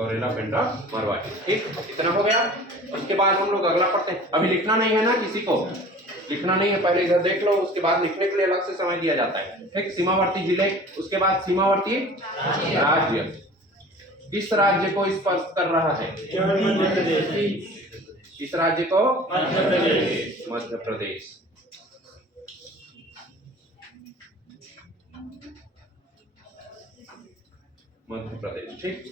गौरेला पेंड्रा मरवाही। ठीक, इतना हो गया। उसके बाद हम लोग अगला पढ़ते हैं। अभी लिखना नहीं है ना, किसी को लिखना नहीं है, पहले इधर देख लो, उसके बाद लिखने के लिए अलग से समय दिया जाता है। ठीक, सीमावर्ती जिले, उसके बाद सीमावर्ती राज्य। किस राज्य को स्पर्श कर रहा है? किस राज्य को? मध्य प्रदेश। मध्य प्रदेश। ठीक,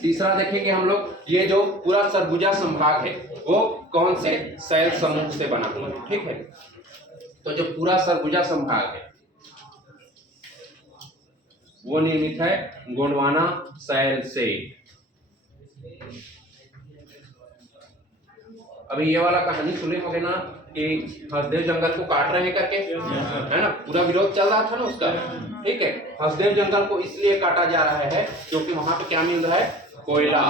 तीसरा देखेंगे हम लोग, ये जो पूरा सरगुजा संभाग है वो कौन से शैल समूह से बना हुआ है? ठीक है, तो जो पूरा सरगुजा संभाग है वो निर्मित है गोंडवाना शैल से। अभी ये वाला कहानी सुने होगे ना कि हसदेव जंगल को काट रहे हैं करके, है ना, पूरा विरोध चल रहा था ना उसका। ठीक है, हसदेव जंगल को इसलिए काटा जा रहा है क्योंकि वहां पे क्या मिल रहा है? कोयला,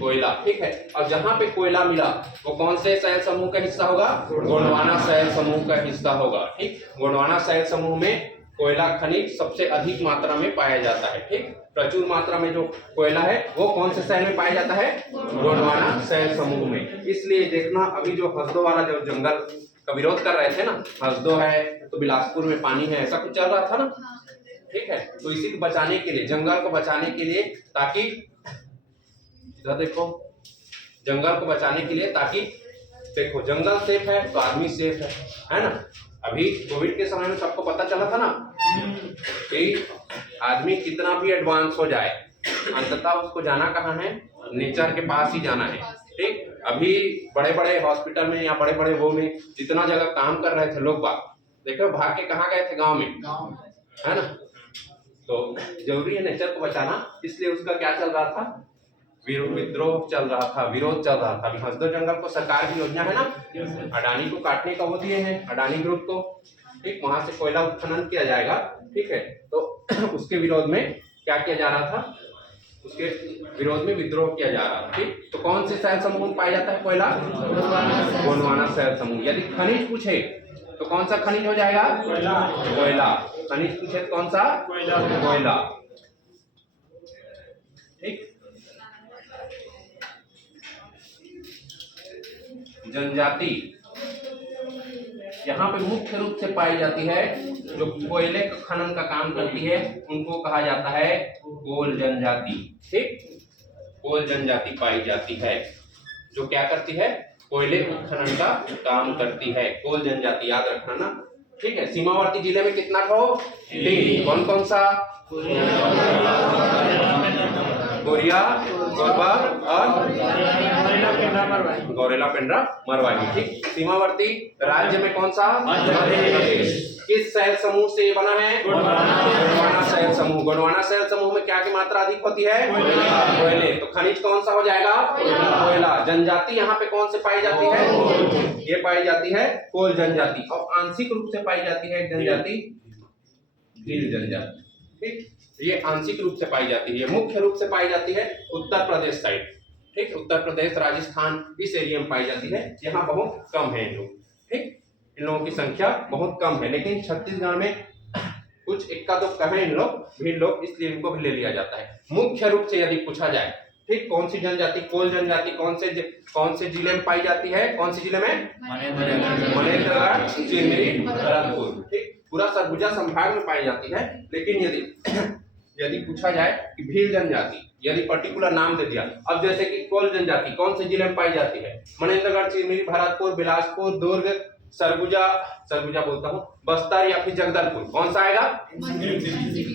कोयला। ठीक है, और जहां पे कोयला मिला वो कौन से शैल समूह का हिस्सा होगा? गोंडवाना शैल समूह का हिस्सा होगा। ठीक, गोंडवाना शैल समूह में कोयला खनिज सबसे अधिक मात्रा में पाया जाता है। ठीक, प्रचुर मात्रा में जो कोयला है वो कौन से शहर में पाया जाता है? गोंडवाना शैल समूह में। इसलिए देखना, अभी जो हसदो वाला जो जंगल का विरोध कर रहे थे ना, हसदो है तो बिलासपुर में पानी है, ऐसा कुछ चल रहा था ना। ठीक है, तो इसी को बचाने के लिए, जंगल को बचाने के लिए, ताकि इधर देखो, जंगल को बचाने के लिए, ताकि देखो जंगल सेफ है तो आदमी सेफ है ना। अभी कोविड के समय में सबको पता चला था ना कि आदमी कितना भी एडवांस हो जाए, अंततः उसको जाना कहाँ है? नेचर के पास ही जाना है। ठीक, अभी बड़े बड़े हॉस्पिटल में या बड़े बड़े वो में जितना जगह काम कर रहे थे लोग बाग, देखो भाग के कहाँ गए थे? गांव में, है ना। तो जरूरी है नेचर को बचाना, इसलिए उसका क्या चल रहा था? विद्रोह चल रहा था, विरोध चल रहा था। अभी हसदो जंगल को सरकार की योजना है ना, अडानी को काटने का वो दिए हैं, अडानी ग्रुप को। ठीक, वहां से कोयला उत्खनन किया जाएगा। ठीक है, तो उसके विरोध में क्या किया जा रहा था? उसके विरोध में विद्रोह किया जा रहा था। ठीक, तो कौन से शैल समूह में पाया जाता है कोयला? गोंडवाना शैल समूह। यदि खनिज पूछे तो कौन सा खनिज हो जाएगा? कोयला। खनिज पूछे तो कौन सा? कोयला। ठीक, जनजाति यहाँ पे मुख्य रूप से पाई जाती है, जो कोयले का खनन का काम करती है, उनको कहा जाता है कोल जनजाति। ठीक, कोल जनजाति पाई जाती है जो क्या करती है? कोयले उत्खनन का काम करती है, कोल जनजाति, याद रखना ना। ठीक है, सीमावर्ती जिले में कितना हो? 3। कौन कौन सा? गोरिया, कोरबा और गौरेला पेंड्रा मरवाही। ठीक, सीमावर्ती राज्य में कौन सा? मध्य प्रदेश। किस शैल समूह से बना है? गोंडवाना शैल समूह। गोंडवाना शैल समूह में क्या की मात्रा अधिक होती है? कोयले। तो खनिज कौन सा हो जाएगा? कोयला। जनजाति यहाँ पे कौन से पाई जाती है? ये पाई जाती है कोल जनजाति, और आंशिक रूप से पाई जाती है जनजाति भील जनजाति। ठीक, ये आंशिक रूप से पाई जाती है, मुख्य रूप से पाई जाती है उत्तर प्रदेश साइड। ठीक, उत्तर प्रदेश, राजस्थान, इस एरिया में पाई जाती है। यहाँ बहुत कम है इन लोग। ठीक, इन लोगों की संख्या बहुत कम है, लेकिन छत्तीसगढ़ में कुछ इक्का दुक्का है इन लोग, भील लोग, इसलिए इनको भी ले लिया जाता है। मुख्य रूप से यदि पूछा जाए, ठीक, कौन सी जनजाति? कोल जनजाति कौन से जिले में पाई जाती है? कौन सी जिले में? मनेन्द्रगढ़, चिरमिरी, भरतपुर। ठीक, पूरा सरगुजा संभाग में पाई जाती है। लेकिन यदि पूछा जाए कि भील जनजाति, यदि पर्टिकुलर नाम दे दिया, अब जैसे कि कोल जनजाति कौन से जिले में पाई जाती है? मनेन्द्रगढ़, चिरमिरी, भरतपुर, बिलासपुर, दुर्ग, सरगुजा बोलता हूँ, बस्तर या फिर जगदलपुर, कौन सा आएगा?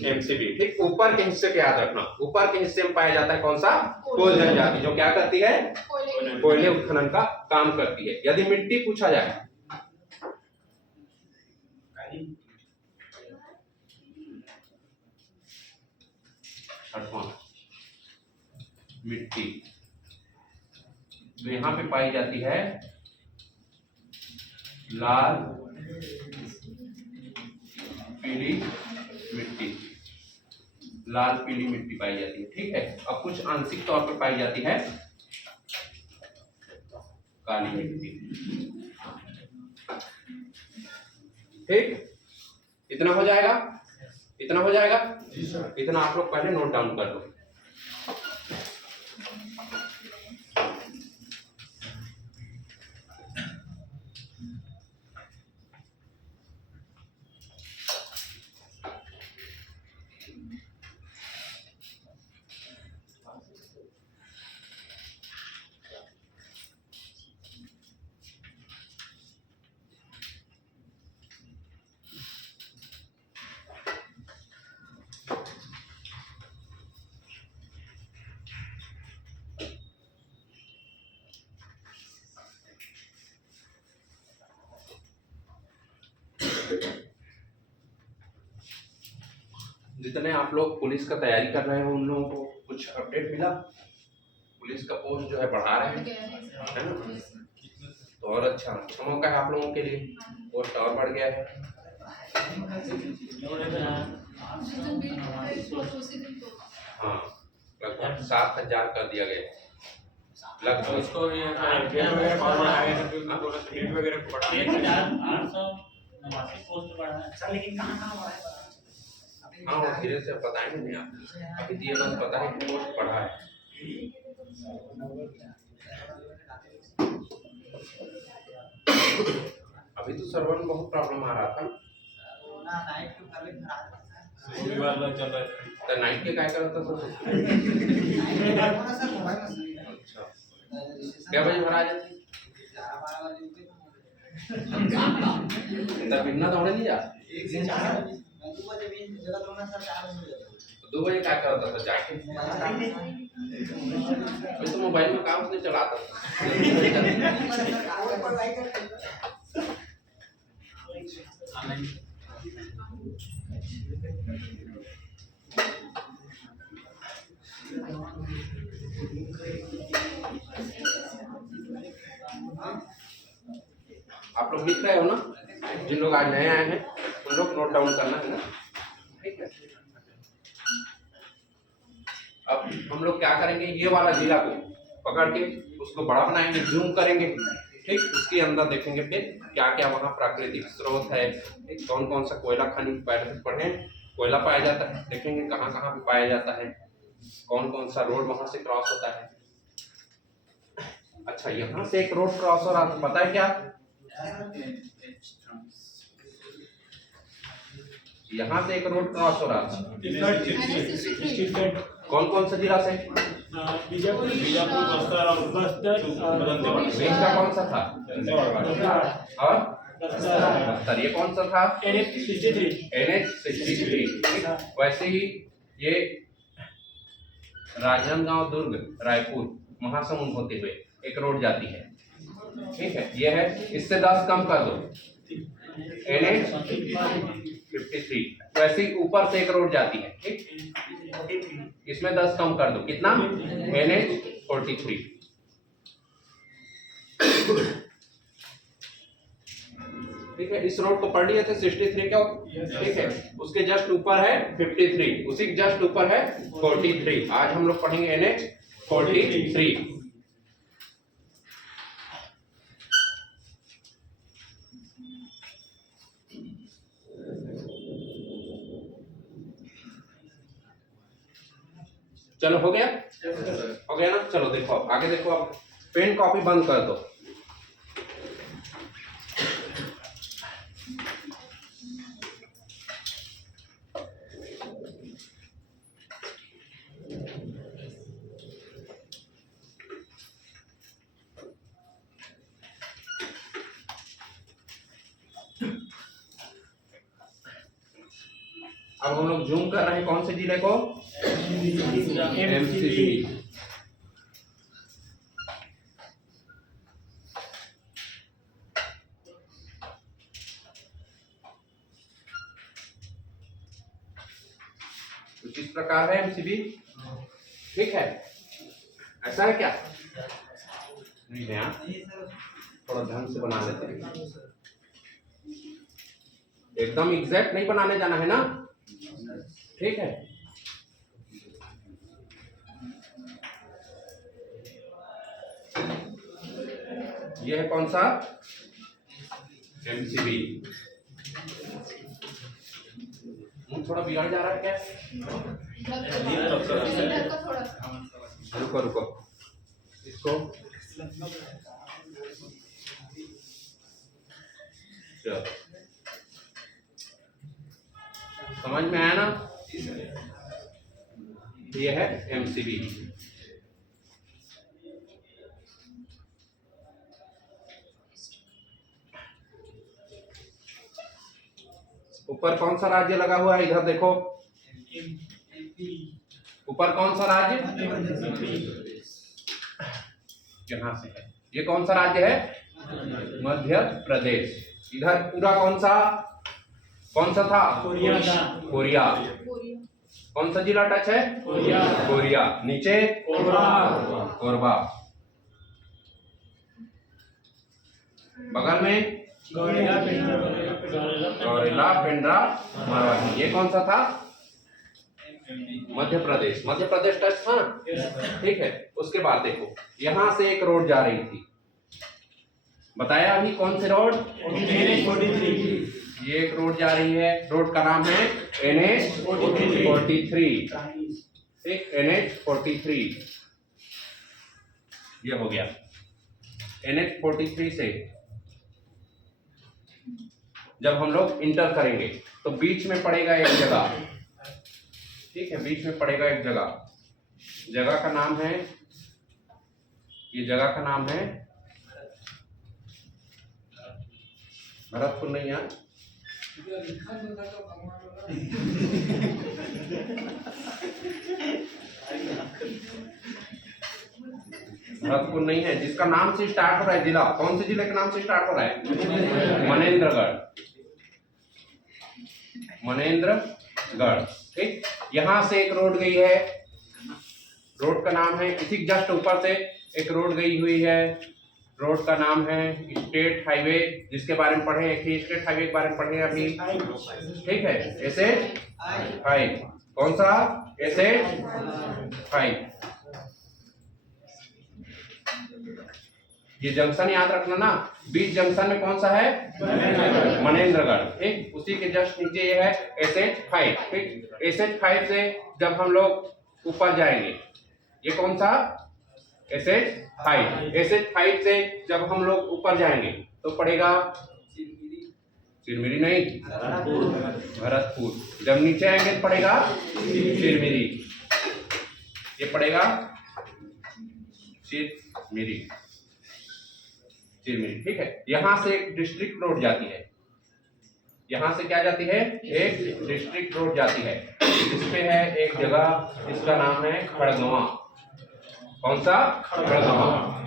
एमसीबी। ठीक, ऊपर के हिस्से को याद रखना, ऊपर के हिस्से में पाया जाता है कौन सा? कोल जनजाति, जो क्या करती है? कोयले उत्खनन का काम करती है। यदि मिट्टी पूछा जाए, मिट्टी, तो यहाँ पे पाई जाती है लाल पीली मिट्टी, लाल पीली मिट्टी पाई जाती है। ठीक है, अब कुछ आंशिक तौर पर पाई जाती है काली मिट्टी। ठीक, इतना हो जाएगा? इतना हो जाएगा? इतना आप लोग पहले नोट डाउन कर लो। जितने आप लोग पुलिस का तैयारी कर रहे हो उन लोगों को कुछ अपडेट मिला? पुलिस का पोस्ट जो है बढ़ा रहे हैं, है ना? तो और अच्छा मौका है आप लोगों के लिए, पोस्ट और बढ़ गया है। हाँ, लगभग 7,000 कर दिया गया लगभग। इसको ये वगैरह पढ़ा 1889 पोस्ट बढ़ा है। अच्छा लेकिन कहाँ बढ़ा है? हाँ वो धीरे से बताएंगे नहीं आप, अभी तो ये बस पता है कि पोस्ट बढ़ा है। अभी तो सर्वर में बहुत प्रॉब्लम आ रहा था चल रहा है। तो नाइट के क्या करता था सर? अच्छा क्या बजे भरा जाती? तब बिना दौड़े नहीं जा? 2 बजे क्या करता था जाके? तो मोबाइल में काम नहीं चलाता था। आप लोग लिख रहे हो ना? जिन लोग आज नए आए हैं उन लोग नोट डाउन करना है ना, ठीक है? अब हम लोग क्या करेंगे, ये वाला जिला को पकड़ के उसको बड़ा बनाएंगे, जूम करेंगे, ठीक? उसके अंदर देखेंगे फिर क्या क्या वहाँ प्राकृतिक स्रोत है, ठीक? कौन कौन सा कोयला खनिज पढ़े, कोयला पाया जाता है, देखेंगे कहाँ कहाँ पे पाया जाता है, कौन कौन सा रोड वहाँ से क्रॉस होता है। अच्छा यहाँ से एक रोड क्रॉस हो रहा था, पता है क्या? यहाँ से एक रोड क्रॉस हो रहा था। कौन कौन सा जिला से? बीजापुर, बस्तर और बीच का कौन सा था? और बस्तर, ये कौन सा था? NH63। वैसे ही ये राजनांदगांव, दुर्ग, रायपुर, महासमुंद होते हुए एक रोड जाती है, ठीक है? ये है, इससे 10 कम कर दो, NH53। वैसे ही ऊपर से एक रोड जाती है, ठीक? इसमें 10 कम कर दो, कितना? NH43। ठीक है, इस रोड को पढ़ लिए थे 63 का, ठीक है? उसके जस्ट ऊपर है 53, उसी के जस्ट ऊपर है 43। आज हम लोग पढ़ेंगे NH43। चलो हो गया? हो गया ना? चलो देखो आगे देखो, अब पेन कॉपी बंद कर दो। अब हम लोग जूम कर रहे हैं कौन से जिले को? MCB। कुछ इस प्रकार है MCB, ठीक है? ऐसा है क्या? नहीं है, थोड़ा ढंग से बना लेते हैं, एकदम एग्जैक्ट नहीं बनाने जाना है ना, ठीक है? ये है कौन सा? MCB। थोड़ा बिगड़ जा रहा है क्या? रुको रुको, इसको समझ में आया ना? ये है MCB। ऊपर कौन सा राज्य लगा हुआ है? इधर देखो, ऊपर कौन सा राज्य? यहाँ से है। ये कौन सा राज्य है? मध्य प्रदेश। इधर पूरा कौन सा? कौन सा था? कोरिया था। कोरिया। कौन सा जिला टच है? कोरिया। कोरिया। नीचे कोरबा। कोरबा। बगल में गौरेला गौरेला, पेंड्रा, मरवाही। ये कौन सा था? मध्य प्रदेश। मध्य प्रदेश टच था, ठीक है। उसके बाद देखो यहां से एक रोड जा रही थी, बताया अभी कौन सी रोड? ये एक रोड जा रही है, रोड का नाम है NH-43, ठीक, NH-43। ये हो गया। NH-43 से जब हम लोग इंटर करेंगे तो बीच में पड़ेगा एक जगह, ठीक है, बीच में पड़ेगा एक जगह, जगह का नाम है, ये जगह का नाम है भरतपुर। नहीं यार, भरतपुर नहीं है, जिसका नाम से स्टार्ट हो रहा है जिला। कौन से जिले के नाम से स्टार्ट हो रहा है? मनेंद्रगढ़। मनेंद्रगढ़, ठीक। यहां से एक रोड गई है, रोड का नाम है, इसी जस्ट ऊपर से एक रोड गई हुई है, रोड का नाम है स्टेट हाईवे, जिसके बारे में पढ़े, एक ही स्टेट हाईवे के बारे में पढ़े अभी, ठीक है। ऐसे 5, कौन सा? ऐसे 5। ये जंक्शन याद रखना ना, बीच जंक्शन में कौन सा है? मनेंद्रगढ़, ठीक। उसी के जस्ट नीचे ये है SH5, ठीक। SH5 से जब हम लोग ऊपर जाएंगे, ये कौन सा? SH5। SH5 से जब हम लोग ऊपर जाएंगे तो पड़ेगा चिरमिरी, नहीं, भरतपुर। जब नीचे आएंगे तो पड़ेगा चिरमिरी, ये पड़ेगा चिरमिरी, ठीक है। यहां से एक डिस्ट्रिक्ट रोड जाती है, यहां से क्या जाती है? एक डिस्ट्रिक्ट रोड जाती है, जिसपे है एक जगह, जिसका नाम है खड़गवां। कौन सा? खड़गवां।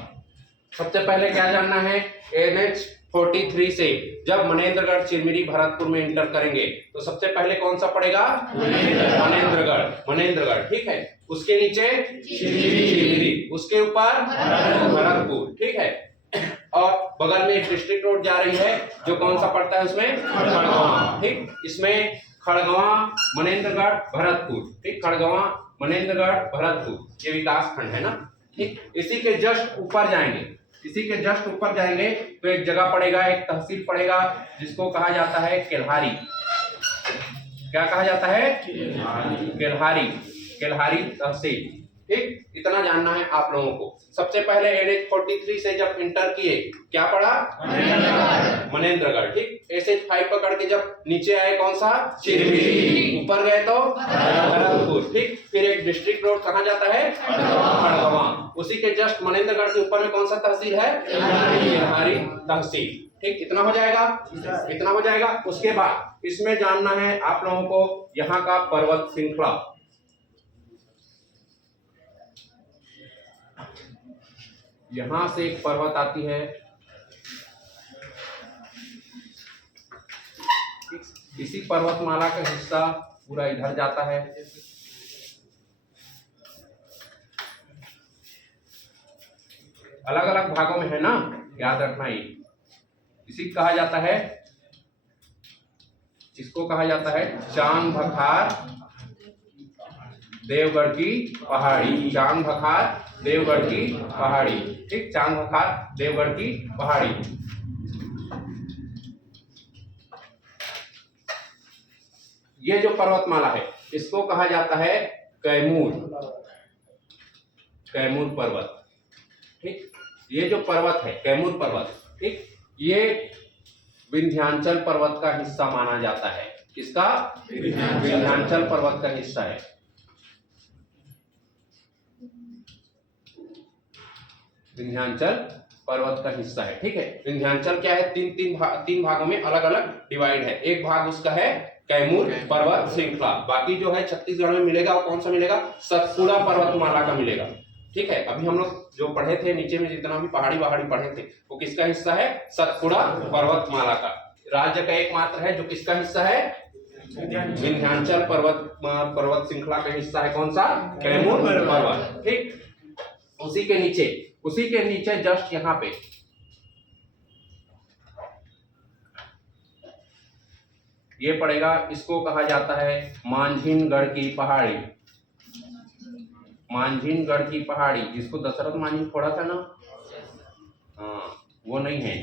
सबसे पहले क्या जानना है? NH-43 से जब मनेंद्रगढ़, चिरमिरी, भरतपुर में इंटर करेंगे तो सबसे पहले कौन सा पड़ेगा? मनेंद्रगढ़। मनेंद्रगढ़, ठीक है। उसके नीचे चिरमिरी, उसके ऊपर भरतपुर, ठीक है। और बगल में एक डिस्ट्रिक्ट रोड जा रही है, जो कौन सा पड़ता है उसमें? खड़गवां, ठीक। इसमें खड़गवां, मनेंद्रगढ़, भरतपुर, ठीक। खड़गवां, मनेंद्रगढ़, भरतपुर, ये विकास खंड है ना, ठीक। इसी के जस्ट ऊपर जाएंगे, इसी के जस्ट ऊपर जाएंगे तो एक जगह पड़ेगा, एक तहसील पड़ेगा, जिसको कहा जाता है केल्हारी। क्या कहा जाता है? केल्हारी। केल्हारी तहसील, ठीक। इतना जानना है आप लोगों को। सबसे पहले NH-43 से जब इंटर किए क्या पड़ा? मनेंद्रगढ़, ठीक। SH5 पकड़ के जब नीचे आए कौन सा? चिरमिरी। ऊपर गए तो भरतपुर, ठीक। फिर एक डिस्ट्रिक्ट रोड कहाँ जाता है? खड़गवां। उसी के जस्ट मनेंद्रगढ़ के ऊपर में कौन सा तहसील है? केल्हारी तहसील, ठीक। इतना हो जाएगा, इतना हो जाएगा। उसके बाद इसमें जानना है आप लोगों को यहाँ का पर्वत श्रृंखला। यहां से एक पर्वत आती है, इसी पर्वतमाला का हिस्सा पूरा इधर जाता है, अलग अलग भागों में है ना, याद रखना। ये इसी कहा जाता है, इसको कहा जाता है चांग भखार देवगढ़ की पहाड़ी। चांग भखार देवगढ़ की पहाड़ी, ठीक। चांग भखार देवगढ़ की पहाड़ी। ये जो पर्वतमाला है इसको कहा जाता है कैमूर, कैमूर पर्वत, ठीक। ये जो पर्वत है कैमूर पर्वत, ठीक, ये विंध्याचल पर्वत का हिस्सा माना जाता है। किसका? विंध्याचल पर्वत का हिस्सा है। विंध्याचल पर्वत का हिस्सा है, ठीक है। विंध्याचल क्या है? तीन भागों में अलग अलग डिवाइड है। एक भाग उसका है कैमूर पर्वत श्रृंखला, बाकी जो है छत्तीसगढ़ में मिलेगा, और कौन सा मिलेगा? सतपुड़ा पर्वतमाला का मिलेगा, ठीक है। अभी हम लोग जो पढ़े थे नीचे में जितना भी पहाड़ी पढ़े थे वो किसका हिस्सा है? सतपुड़ा पर्वतमाला का, राज्य का एकमात्र है जो किसका हिस्सा है? विंध्याचल पर्वत श्रृंखला का हिस्सा है। कौन सा? कैमूर पर्वत। ठीक, उसी के नीचे जस्ट यहाँ पे ये पड़ेगा। इसको कहा जाता है मांझिनगढ़ की पहाड़ी। मांझिनगढ़ की पहाड़ी, जिसको दशरथ मांझी फोड़ा था ना, हाँ वो नहीं है।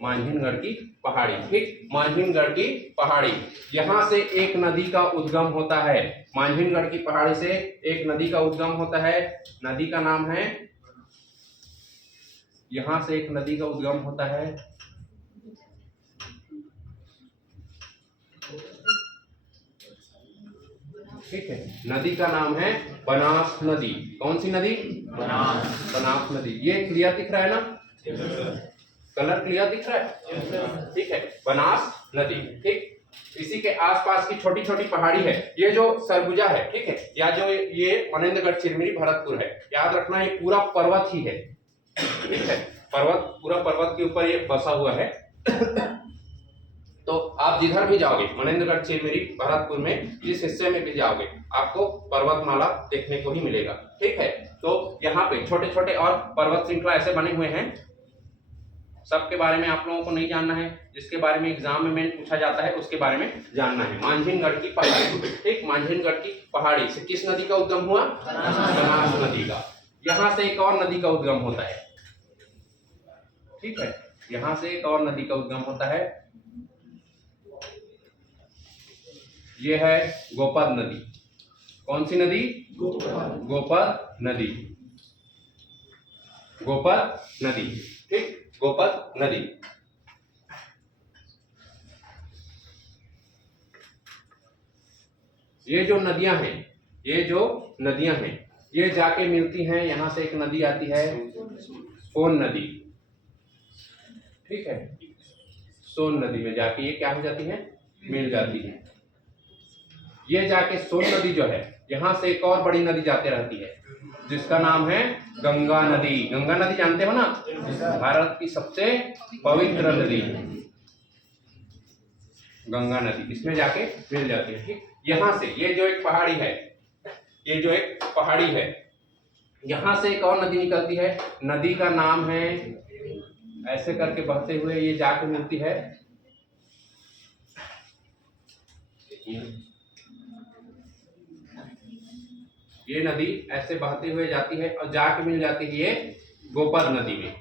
मांझिनगढ़ की पहाड़ी। ठीक, मांझिनगढ़ की पहाड़ी, यहाँ से एक नदी का उद्गम होता है। मांझिनगढ़ की पहाड़ी से एक नदी का उद्गम होता है। नदी का नाम है, यहाँ से एक नदी का उद्गम होता है, ठीक है। नदी का नाम है बनास नदी। कौन सी नदी? बनास नदी। ये क्लियर दिख रहा है ना? कलर क्लियर दिख रहा है? ठीक है, बनास नदी। ठीक, इसी के आसपास की छोटी छोटी पहाड़ी है। ये जो सरगुजा है, ठीक है, या जो ये मनेन्द्रगढ़, चिरमिरी, भरतपुर है, याद रखना ये पूरा पर्वत ही है। ठीक है, पर्वत, पूरा पर्वत के ऊपर ये बसा हुआ है। तो आप जिधर भी जाओगे, मनेन्द्रगढ़, चिरमिरी, भरतपुर में जिस हिस्से में भी जाओगे, आपको पर्वतमाला देखने को ही मिलेगा। ठीक है, तो यहाँ पे छोटे छोटे और पर्वत श्रृंखला ऐसे बने हुए हैं। सबके बारे में आप लोगों को नहीं जानना है, जिसके बारे में एग्जाम में पूछा जाता है उसके बारे में जानना है। मांझिनगढ़ की पहाड़ी। ठीक, मांझिनगढ़ की पहाड़ी से किस नदी का उद्गम हुआ? बनास नदी का। यहाँ से एक और नदी का उद्गम होता है। ठीक है, यहाँ से एक और नदी का उद्गम होता है, ये है गोपद नदी। कौन सी नदी? गोपद नदी। गोपद नदी। ठीक, गोपद नदी। ये जो नदियां हैं, ये जाके मिलती हैं। यहाँ से एक नदी आती है सोन नदी। ठीक है, सोन नदी में जाके ये क्या हो जाती है? मिल जाती है। ये जाके सोन नदी जो है, यहाँ से एक और बड़ी नदी जाते रहती है जिसका नाम है गंगा नदी। गंगा नदी जानते हो ना? भारत की सबसे पवित्र नदी गंगा नदी, इसमें जाके मिल जाती है। ठीक, यहाँ से ये जो एक पहाड़ी है, यहाँ से एक और नदी निकलती है। नदी का नाम है, ऐसे करके बहते हुए ये जाके मिलती है, ये नदी ऐसे बहते हुए जाती है और जाके मिल जाती है ये गोपद नदी में।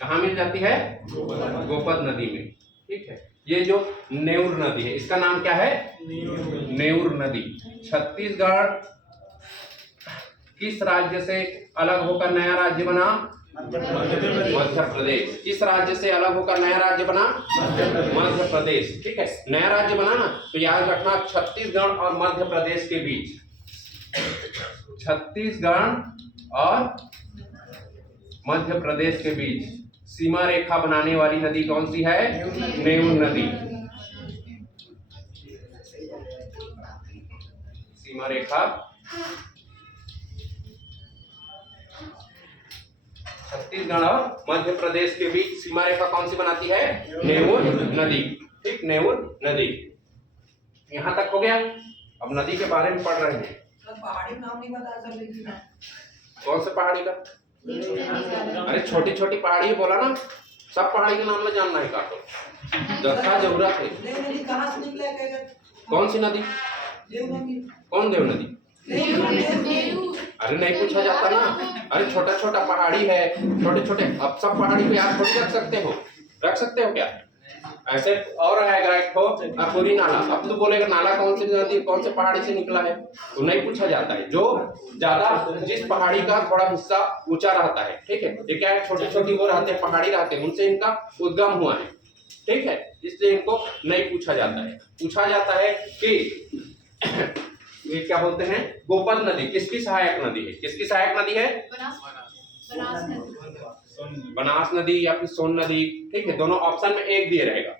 कहाँ मिल जाती है? गोपद नदी में। ठीक है, ये जो नेउर नदी है, इसका नाम क्या है? नेउर नदी। छत्तीसगढ़ किस राज्य से अलग होकर नया राज्य बना? मध्य प्रदेश। किस राज्य से अलग होकर नया राज्य बना? मध्य प्रदेश। ठीक है, नया राज्य बना ना, तो याद रखना छत्तीसगढ़ और मध्य प्रदेश के बीच, छत्तीसगढ़ और मध्य प्रदेश के बीच सीमा रेखा बनाने वाली नदी कौन सी है? नेउर नदी। सीमा रेखा छत्तीसगढ़ और मध्य प्रदेश के बीच सीमा रेखा कौन सी बनाती है? नेउर नदी। ठीक, नेउर नदी। यहाँ तक हो गया। अब नदी के बारे में पढ़ रहे हैं। पहाड़ी नाम नहीं बता सकते। कौन से पहाड़ी का? अरे छोटी छोटी पहाड़ी बोला ना, सब पहाड़ी के नाम में जानना है का? तो दस्ता जरूरत है। कहाँ से निकला? कौन सी नदी? देव नदी। कौन देव नदी? अरे नहीं पूछा जाता ना। अरे छोटा छोटा पहाड़ी है, छोटे छोटे। अब सब पहाड़ी को याद थोड़ी रख सकते हो क्या? ऐसे और रहेगा एक ठो अपुरी नाला। अब तो बोलेगा नाला कौन सी नदी, कौन से पहाड़ी से निकला है, तो नहीं पूछा जाता है। जो ज्यादा, जिस पहाड़ी का थोड़ा हिस्सा ऊंचा रहता है, ठीक है, ये क्या है, छोटी छोटी वो रहते हैं, पहाड़ी रहते हैं, उनसे इनका उद्गम हुआ है। ठीक है, इसलिए इनको नहीं पूछा जाता है। पूछा जाता है कि ये क्या बोलते हैं? गोपद नदी किसकी सहायक नदी है? किसकी सहायक नदी है? बनास नदी या फिर सोन नदी। ठीक है, दोनों ऑप्शन में एक दिए रहेगा।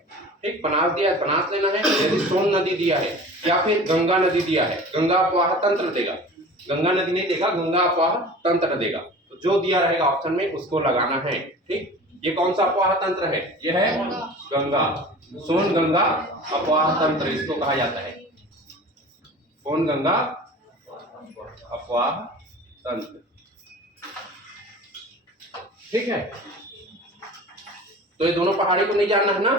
ठीक, बनास दिया है, बनास लेना है। यदि सोन नदी दिया है या फिर गंगा नदी दिया है, गंगा अपवाह तंत्र देगा। गंगा नदी नहीं देगा, गंगा अपवाह तंत्र देगा। तो जो दिया रहेगा ऑप्शन में उसको लगाना है। ठीक, ये कौन सा अपवाह तंत्र है? ये है गंगा, सोन गंगा अपवाह तंत्र इसको कहा जाता है। सोन गंगा अपवाह तंत्र। ठीक है, तो ये दोनों पहाड़ी को नहीं जानना है ना?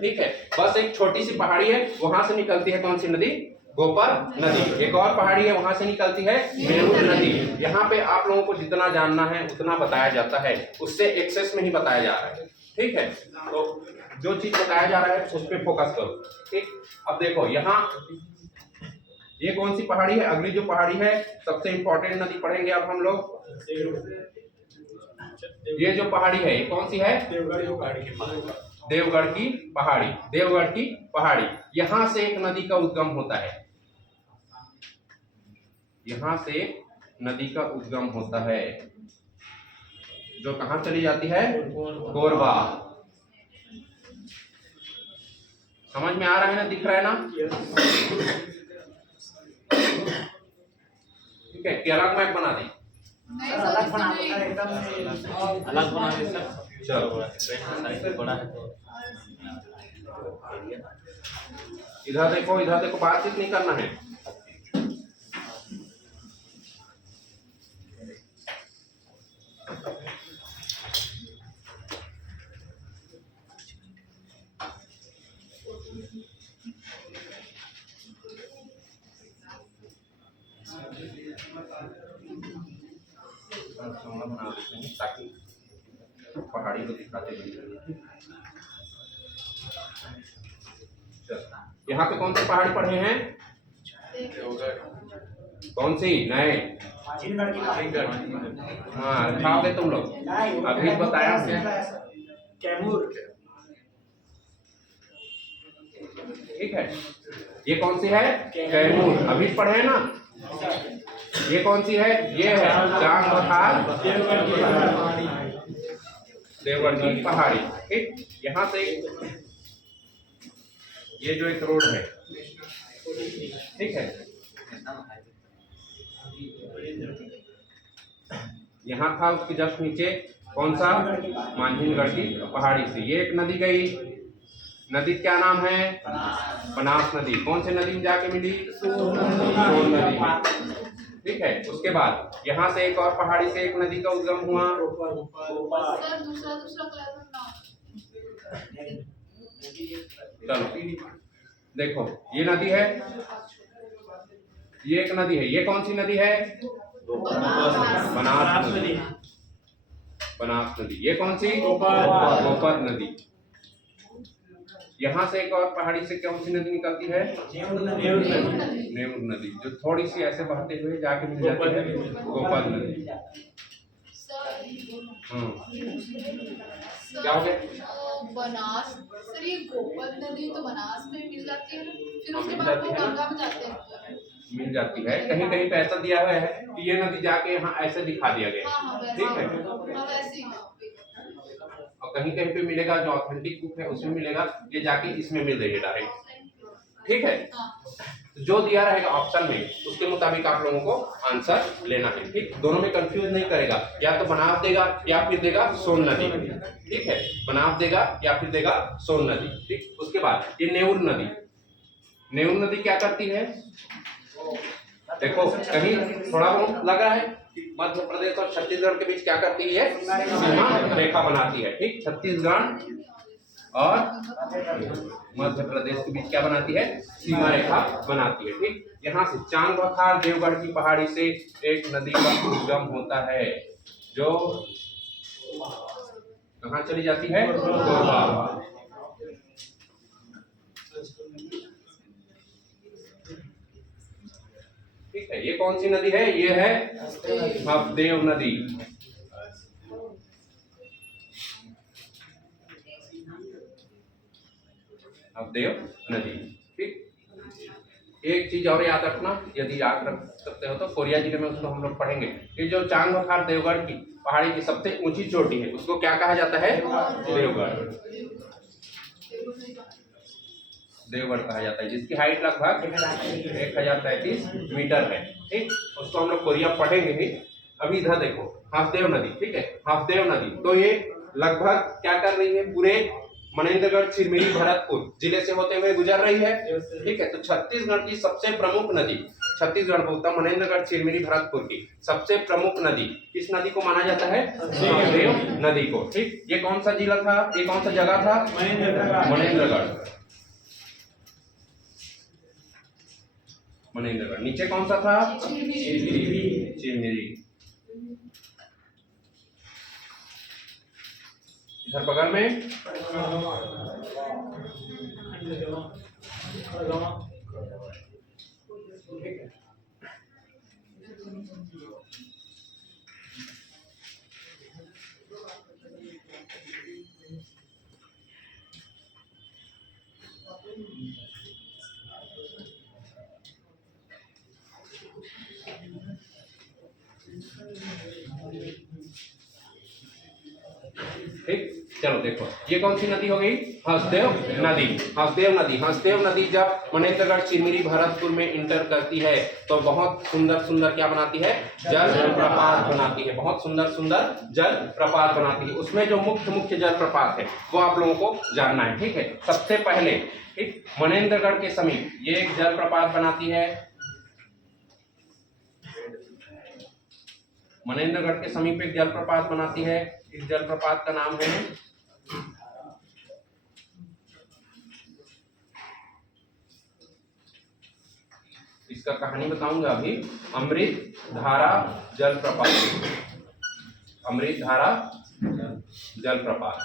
ठीक है, बस एक छोटी सी पहाड़ी है, वहां से निकलती है कौन सी नदी? गोपर नदी। एक और पहाड़ी है, वहां से निकलती है मेरुर नदी। यहाँ पे आप लोगों को जितना जानना है उतना बताया जाता है, उससे एक्सेस में ही बताया जा रहा है। ठीक है, तो जो चीज बताया जा रहा है उस पर फोकस करो। ठीक, अब देखो यहाँ ये कौन सी पहाड़ी है? अगली जो पहाड़ी है सबसे इंपॉर्टेंट नदी पढ़ेंगे अब हम लोग। ये जो पहाड़ी है ये कौन सी है? देवगढ़ की पहाड़ी। देवगढ़ की पहाड़ी, यहां से एक नदी का उद्गम होता है। यहां से नदी का उद्गम होता है जो कहां चली जाती है? कोरबा। समझ में आ रहा है ना? दिख रहा है ना? ठीक है, केरला मैप बना दें। अलग बना दो सर, एकदम से अलग बना दे सर। चलो बड़ा है तो इधर देखो, बातचीत नहीं करना है। बना देते हैं ताकि पहाड़ी को दिखाते हुए। यहाँ पे कौन सी पहाड़ी पढ़े हैं? कौन सी? नए? माजिनगढ़ की पहाड़ी। हाँ, लिखाओगे तुम लोग? अभी बताया कैमूर। ठीक है, ये कौन सी है? कैमूर, अभी पढ़े ना? ये कौन सी है? ये है चांग बखार देवगढ़ की पहाड़ी। ठीक, यहाँ से ये जो एक रोड है, ठीक है, यहाँ था, उसके जस्ट नीचे कौन सा? मांझीनगढ़ की पहाड़ी से ये एक नदी गई। नदी क्या नाम है? बनास नदी। कौन से नदी में जाके मिली? सोन नदी में। ठीक है, उसके बाद यहाँ से एक और पहाड़ी से एक नदी का उद्गम हुआ। सर दूसरा कलर नाम। चलो देखो, ये नदी है, ये एक नदी है। ये कौन सी नदी है? बनास नदी। बनास नदी। ये कौन सी? गोपर नदी। यहाँ से एक और पहाड़ी से कौन सी नदी निकलती है? नेउर नदी, जो थोड़ी सी ऐसे बहते हुए जाके मिल जाती है गोपर नदी। क्या हो गया? बनास सर, ये गोपर नदी तो बनास में मिल जाती है, फिर उसके मिल बाद वो जाती है। गंगा में जाते हैं। मिल जाती है, कहीं कहीं पे ऐसा दिया हुआ है कि ये नदी जाके यहाँ ऐसे दिखा दिया गया। हाँ वैसे, ठीक है, हाँ वैसे ही। और कहीं कहीं पे मिलेगा, जो ऑथेंटिक बुक है उसमें मिलेगा ये जाके इसमें मिल रही है डायरेक्ट। ठीक है, जो दिया रहेगा ऑप्शन में उसके मुताबिक आप लोगों को आंसर लेना है। ठीक, दोनों में कंफ्यूज नहीं करेगा, या तो बनाव देगा या फिर देगा सोन नदी। ठीक है, बनाव देगा या फिर देगा सोन नदी। ठीक, उसके बाद ये नेउर नदी। नेउर नदी क्या करती है? देखो, कहीं थोड़ा बहुत लगा है मध्य प्रदेश और छत्तीसगढ़ के बीच क्या करती है? सीमा रेखा बनाती है। ठीक, छत्तीसगढ़ और मध्य प्रदेश के बीच क्या बनाती है? सीमा रेखा बनाती है। ठीक, यहाँ से चांग बखार देवगढ़ की पहाड़ी से एक नदी का उद्गम होता है जो कहाँ चली जाती है? कोरबा। ठीक है, ये कौन सी नदी है? ये है हसदेव नदी। हसदेव नदी। ठीक, एक चीज और याद रखना, यदि याद रख सकते हो तो कोरिया जिले में उसको हम लोग पढ़ेंगे। ये जो चांग बखार देवगढ़ की पहाड़ी की सबसे ऊंची चोटी है उसको क्या कहा जाता है? देवगढ़। देवगढ़ कहा जाता है, जिसकी हाइट लगभग 1033 मीटर है। ठीक, उसको हम लोग कोरिया पढ़ेंगे ही। अभी इधर देखो, हसदेव नदी, ठीक है, हसदेव नदी। तो ये लगभग क्या कर रही है, पूरे मनेंद्रगढ़, चिरमिरी, भरतपुर जिले से होते हुए गुजर रही है, ठीक है। तो छत्तीसगढ़ की सबसे प्रमुख नदी, छत्तीसगढ़ बोलता मनेंद्रगढ़, चिरमिरी, भरतपुर की सबसे प्रमुख नदी किस नदी को माना जाता है, हसदेव नदी को, ठीक। ये कौन सा जिला था, ये कौन सा जगह था, मनेंद्रगढ़, मनेंद्रगढ़। नीचे कौन सा था, चिरमिरी। इधर बगल में ठीक। चलो देखो ये कौन सी नदी हो गई, हसदेव नदी। हसदेव नदी, हसदेव नदी जब मनेंद्रगढ़, चिरमिरी, भरतपुर में इंटर करती है तो बहुत सुंदर सुंदर क्या बनाती है, जल प्रपात बनाती है, बहुत सुंदर सुंदर जल प्रपात बनाती है। उसमें जो मुख्य मुख्य जल प्रपात है वो आप लोगों को जानना है, ठीक है। सबसे पहले, ठीक, मनेंद्रगढ़ के समीप ये एक जल प्रपात बनाती है, मनेंद्रगढ़ के समीप एक जलप्रपात बनाती है। इस जलप्रपात का नाम है इसका कहानी बताऊंगा अभी, अमृत धारा जलप्रपात, अमृत धारा जलप्रपात,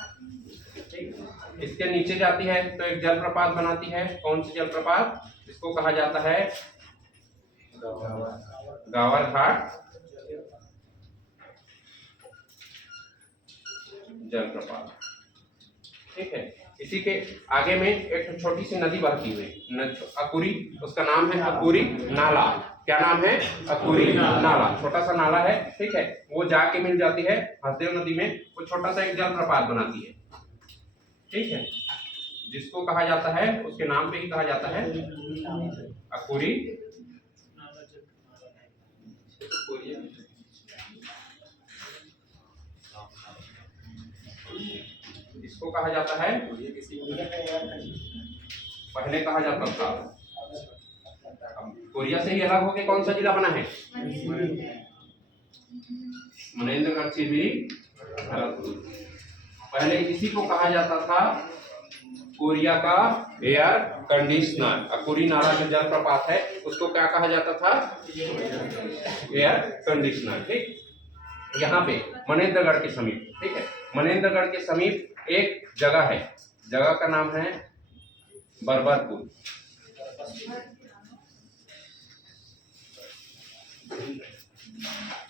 ठीक। इसके नीचे जाती है तो एक जलप्रपात बनाती है, कौन सी जलप्रपात, इसको कहा जाता है गावर घाट जलप्रपात, ठीक है। इसी के आगे में एक छोटी सी नदी बहती हुई अकुरी, उसका नाम है अकुरी नाला। क्या नाम है, अकुरी नाला, छोटा सा नाला है, ठीक है। वो जाके मिल जाती है हसदेव नदी में, वो छोटा सा एक जलप्रपात बनाती है, ठीक है, जिसको कहा जाता है, उसके नाम पे ही कहा जाता है अकुरी, इसको कहा जाता है, पहले कहा जाता था, कोरिया से ही अलग होके कौन सा जिला बना है, मनेंद्रगढ़, चिरमिरी, भरतपुर। पहले इसी को कहा जाता था कोरिया का एयर कंडीशनर। अकुरी नाला जो जलप्रपात है उसको क्या कहा जाता था, एयर कंडीशनर, ठीक। यहाँ पे मनेंद्रगढ़ के समीप, ठीक है, मनेंद्रगढ़ के समीप एक जगह है, जगह का नाम है बरबरपुर,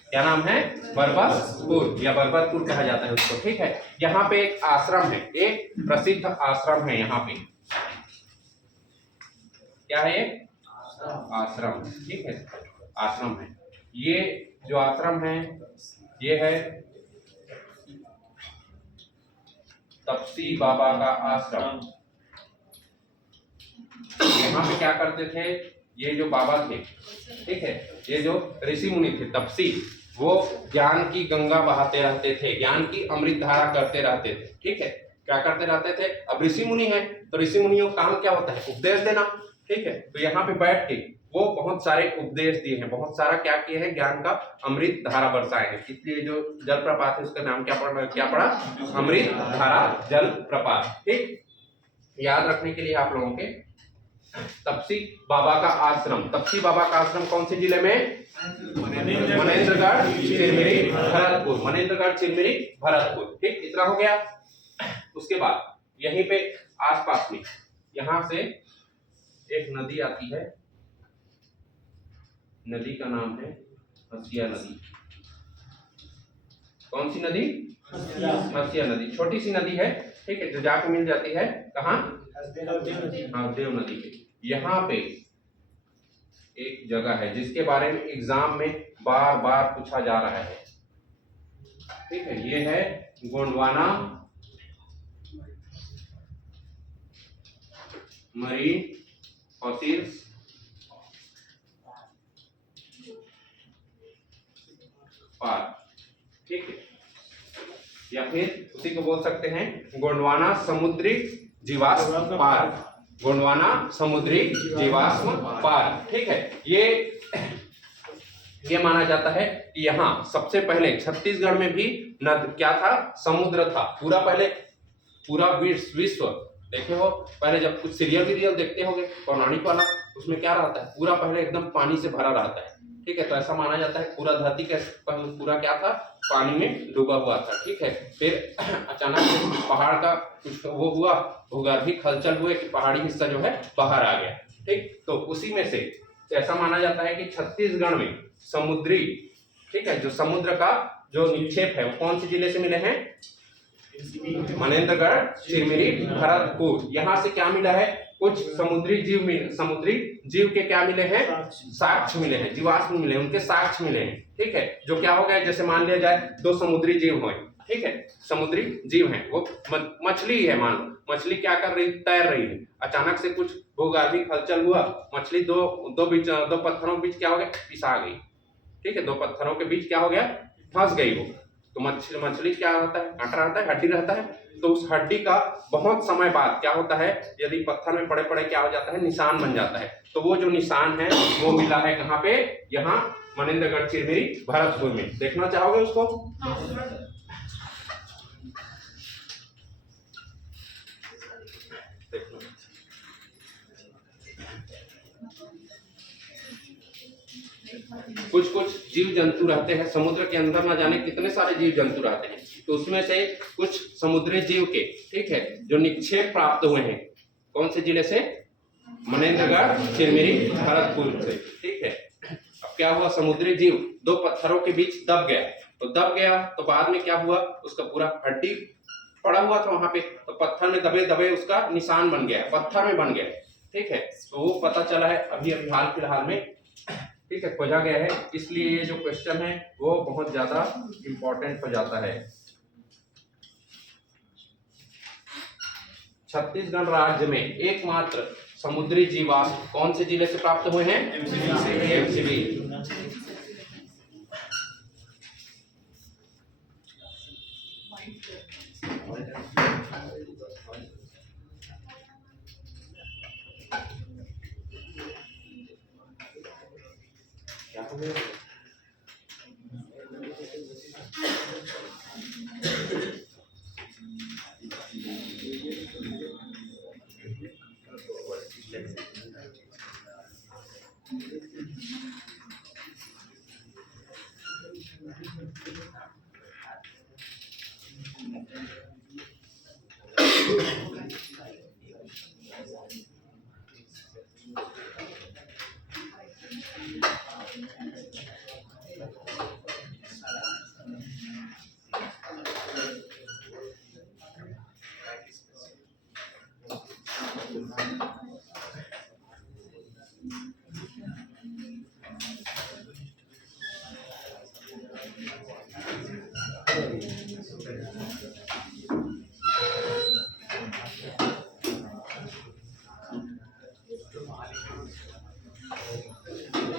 क्या नाम है, बरबरपुर या बरबरपुर कहा जाता है उसको, ठीक है। यहाँ पे एक आश्रम है, एक प्रसिद्ध आश्रम है, यहाँ पे क्या है, आश्रम, ठीक है, आश्रम है। ये जो आश्रम है ये है तपसी बाबा का आश्रम। यहाँ पे क्या करते थे, ये जो बाबा थे, ठीक है, ये जो ऋषि मुनि थे तपसी, वो ज्ञान की गंगा बहाते रहते थे, ज्ञान की अमृत धारा करते रहते थे, ठीक है। क्या करते रहते थे, अब ऋषि मुनि है तो ऋषि मुनियों का काम क्या होता है, उपदेश देना, ठीक है। तो यहाँ पे बैठ के वो बहुत सारे उपदेश दिए हैं, बहुत सारा क्या किए हैं, ज्ञान का अमृत धारा बरसाए हैं। इसलिए जो जलप्रपात है उसका नाम क्या पड़ा, अमृत धारा जलप्रपात, ठीक। याद रखने के लिए आप लोगों के तपसी बाबा का आश्रम, तपसी बाबा का आश्रम कौन से जिले में, मनेंद्रगढ़, चिरमिरी, भरतपुर, मनेंद्रगढ़, चिरमिरी, भरतपुर, ठीक। इतना हो गया। उसके बाद यहीं पे आसपास में यहां से एक नदी आती है, नदी का नाम है हसिया नदी। कौन सी नदी, हसिया नदी, छोटी सी नदी है, ठीक है, जो जाके मिल जाती है कहाँ, हसदेव नदी के। यहाँ पे एक जगह है जिसके बारे में एग्जाम में बार बार पूछा जा रहा है, ठीक है, ये है गोंडवाना मरीन फॉसिल्स पार्क, ठीक है, या फिर उसी को बोल सकते हैं गोंडवाना समुद्री जीवाश्म पार्क, गोंडवाना समुद्री जीवाश्म पार्क। ठीक है, ये माना जाता है कि यहाँ सबसे पहले छत्तीसगढ़ में भी क्या था, समुद्र था। पूरा विश्व देखे हो, पहले जब कुछ सीरियल देखते होगे पौराणिक वाला, उसमें क्या रहता है, पूरा पहले एकदम पानी से भरा रहता है। ठीक है, तो ऐसा माना जाता है पूरा धरती का पूरा क्या था, पानी में डूबा हुआ था। ठीक है, फिर अचानक से पहाड़ का कुछ वो हुआ, भूगर्भिक हलचल हुए कि पहाड़ी हिस्सा जो है बाहर आ गया। ठीक, तो उसी में से ऐसा माना जाता है कि छत्तीसगढ़ में समुद्री, ठीक है, जो समुद्र का जो निक्षेप है वो कौन से जिले से मिले हैं, मनेन्द्रगढ़, चिरमिरी, भरतपुर। यहाँ से क्या मिला है, कुछ समुद्री जीव के क्या मिले हैं, साक्ष्य मिले हैं, जीवाश्म मिले हैं, उनके साक्ष्य मिले हैं। ठीक है, जो क्या हो गया, जैसे मान लिया जाए दो समुद्री जीव हैं। ठीक है, समुद्री जीव हैं, वो मछली है, मान लो मछली क्या कर रही, तैर रही है, अचानक से कुछ भूगर्भिक हलचल हुआ, मछली दो पत्थरों के बीच क्या हो गया, पिसा गई। ठीक है, दो पत्थरों के बीच क्या हो गया, फंस गई वो। तो मछली क्या रहता है, कांटा रहता है, हड्डी रहता है, तो उस हड्डी का बहुत समय बाद क्या होता है, यदि पत्थर में पड़े पड़े क्या हो जाता है, निशान बन जाता है। तो वो जो निशान है वो मिला है कहाँ पे, यहाँ मनेन्द्रगढ़, चिरमिरी, भरतपुर में। देखना चाहोगे उसको? कुछ जीव जंतु रहते हैं समुद्र के अंदर, ना जाने कितने सारे जीव जंतु रहते हैं। तो उसमें से कुछ समुद्री जीव के, ठीक है, जो निक्षेप प्राप्त हुए हैं, कौन से जिले से, मनेन्द्रगढ़, चिरमिरी, भरतपुर से। ठीक है, अब क्या हुआ, समुद्री जीव दो पत्थरों के बीच दब गया, तो बाद में क्या हुआ, उसका पूरा हड्डी पड़ा हुआ था वहां पे, तो पत्थर में दबे दबे उसका निशान बन गया, पत्थर में बन गया। ठीक है, तो वो पता चला है अभी हाल फिलहाल में, ठीक है, खोजा गया है। इसलिए ये जो क्वेश्चन है वो बहुत ज्यादा इंपॉर्टेंट हो जाता है। छत्तीसगढ़ राज्य में एकमात्र समुद्री जीवाश्म कौन से जिले से प्राप्त हुए हैं, एमसीबी। क्या हो गया?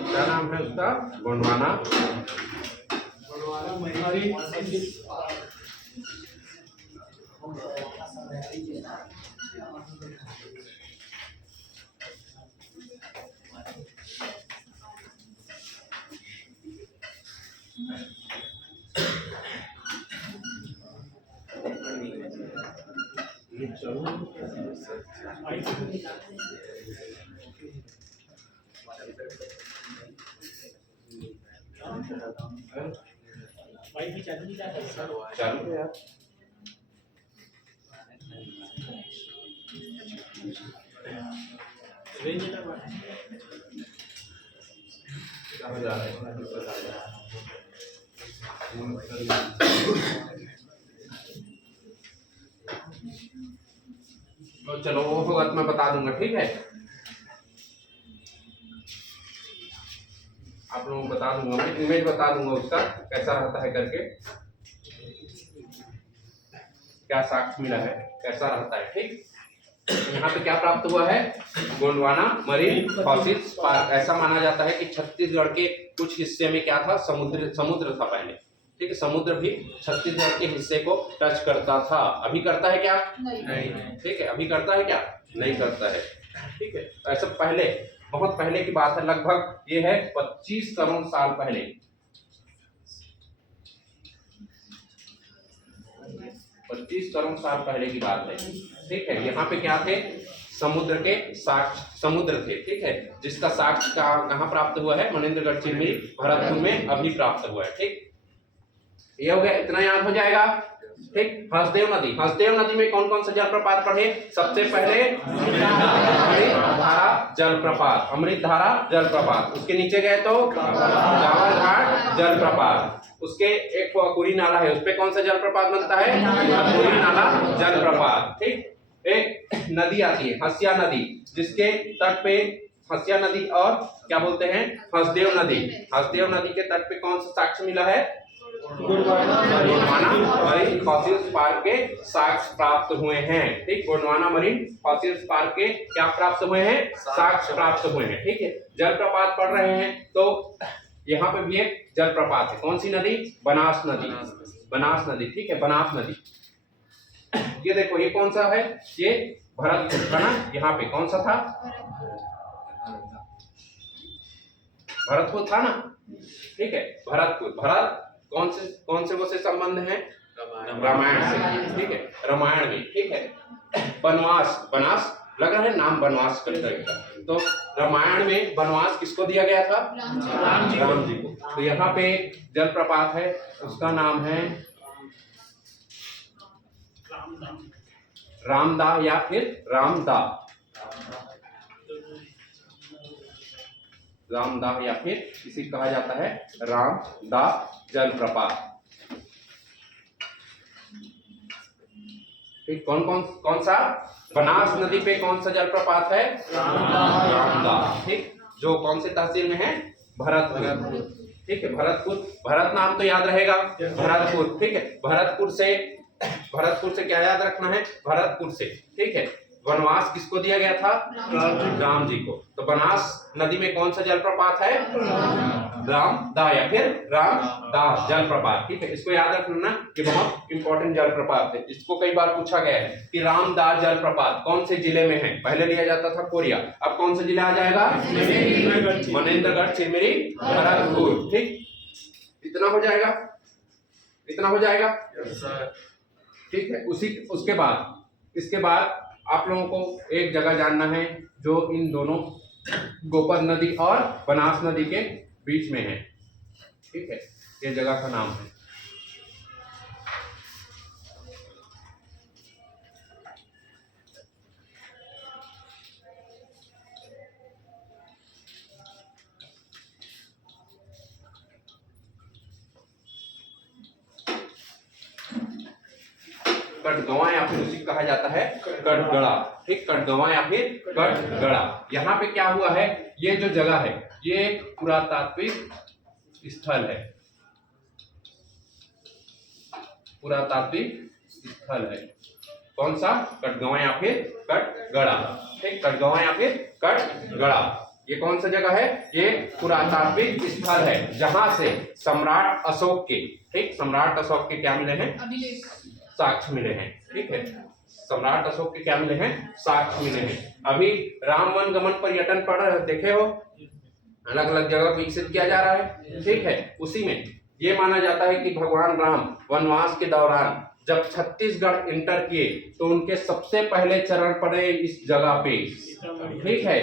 क्या नाम है उसका, गोंडवाना चालू है यार। क्या हो जा रहा है? तो चलो वो होगा तो मैं बता दूंगा, ठीक है, आप लोगों को बता दूंगा, मैं इमेज बता दूंगा उसका कैसा रहता है करके, क्या साक्ष्य मिला है, कैसा रहता है। ठीक, यहाँ पे क्या प्राप्त हुआ है, गोंडवाना मरीन फॉसिल्स पार्क। ऐसा माना जाता है कि छत्तीसगढ़ के कुछ हिस्से में क्या था, समुद्र था पहले। ठीक है, समुद्र भी छत्तीसगढ़ के हिस्से को टच करता था। अभी करता है क्या? नहीं। ठीक है, अभी करता है क्या? नहीं करता है। ठीक है, तो ऐसा पहले, बहुत पहले की बात है, लगभग ये है 25 करोड़ साल पहले। 25 करोड़ साल पहले की बात है। ठीक है, यहाँ पे क्या थे? समुद्र के साक्ष्य, समुद्र थे। ठीक है, जिसका साक्ष्य कहाँ प्राप्त हुआ है? मनेन्द्रगढ़ चिरमिरी भरतपुर में अभी प्राप्त हुआ है। ठीक, ये हो गया, इतना याद हो जाएगा। ठीक, हसदेव नदी, हसदेव नदी में कौन कौन सा जलप्रपात पढ़े? सबसे पहले अमृतधारा जलप्रपात, अमृतधारा जलप्रपात। उसके नीचे गए तो जावर घाट जलप्रपात। उसके एक अकुरी नाला है, उसपे कौन सा जलप्रपात बनता है? अकुरी नाला जलप्रपात। ठीक, एक नदी आती है हसिया नदी, जिसके तट पे हसिया नदी और क्या बोलते हैं? हसदेव नदी। हसदेव नदी के तट पे कौन सा साक्ष्य मिला है? गोंडवाना मरीन फॉसिल्स पार्क के साक्ष्य प्राप्त हुए हैं। ठीक, गोंडवाना मरीन फॉसिल्स पार्क के क्या प्राप्त हुए हैं? साक्ष्य प्राप्त हुए हैं। ठीक है, जलप्रपात पढ़ रहे हैं तो यहाँ पे भी एक जलप्रपात है। कौन सी नदी? बनास नदी, बनास नदी। ठीक है, बनास नदी। ये देखो, ये कौन सा है? ये भरतपुर था ना। यहाँ पे कौन सा था? भरतपुर था ना। ठीक है, भरतपुर। भरत कौन से वो से संबंध है? रामायण से। ठीक है, रामायण में। ठीक है, वनवास, बनास लग रहा है नाम वनवास करता है, तो रामायण में वनवास किसको दिया गया था? राम जी को। तो यहाँ पे जलप्रपात है, उसका नाम है रामदा या फिर रामदा, रामदा या फिर इसे कहा जाता है रामदा जलप्रपात। ठीक, कौन सा? बनास नदी पे कौन सा जलप्रपात है? रामदा। ठीक, जो कौन से तहसील में है? भरतपुर। ठीक है, भरतपुर। भरत नाम तो याद रहेगा, भरतपुर। ठीक है, भरतपुर से क्या याद रखना है? भरतपुर से। ठीक है, वनवास किसको दिया गया था? राम जी को। तो बनास नदी में कौन सा जलप्रपात है? रामदा या फिर रामदा जलप्रपात। ठीक है, इसको याद रखना ना, ये बहुत इंपॉर्टेंट जलप्रपात है। इसको कई बार पूछा गया है कि रामदा जलप्रपात कौन से जिले में है? पहले लिया जाता था कोरिया, अब कौन सा जिला आ जाएगा? मनेन्द्रगढ़ चिरमिरी भरतपुर। ठीक, इतना हो जाएगा, इतना हो जाएगा। ठीक है, इसके बाद आप लोगों को एक जगह जानना है जो इन दोनों गोपद नदी और बनास नदी के बीच में है। ठीक है, ये जगह का नाम है कटगवा या फिर उसी कहा जाता है कटगड़ा। ठीक, कटगवा या फिर कटगड़ा। यहाँ पे क्या हुआ है? ये जो जगह है ये एक पुरातात्विक स्थल है, पुरातात्विक स्थल है। कौन सा? कटगवा या फिर कटगड़ा। ठीक, कटगवा या फिर कटगड़ा। ये कौन सा जगह है? ये पुरातात्विक स्थल है जहां से सम्राट अशोक के, ठीक, सम्राट अशोक के क्या मिले हैं? अभिलेख, साक्ष्य मिले हैं। ठीक है, सम्राट अशोक के क्या मिले हैं? साक्ष्य मिले हैं। अभी राम वन गमन पर्यटन पढ़ देखे हो, अलग अलग जगह विकसित किया जा रहा है। ठीक है, उसी में ये माना जाता है कि भगवान राम वनवास के दौरान जब छत्तीसगढ़ इंटर किए तो उनके सबसे पहले चरण पड़े इस जगह पे। ठीक है,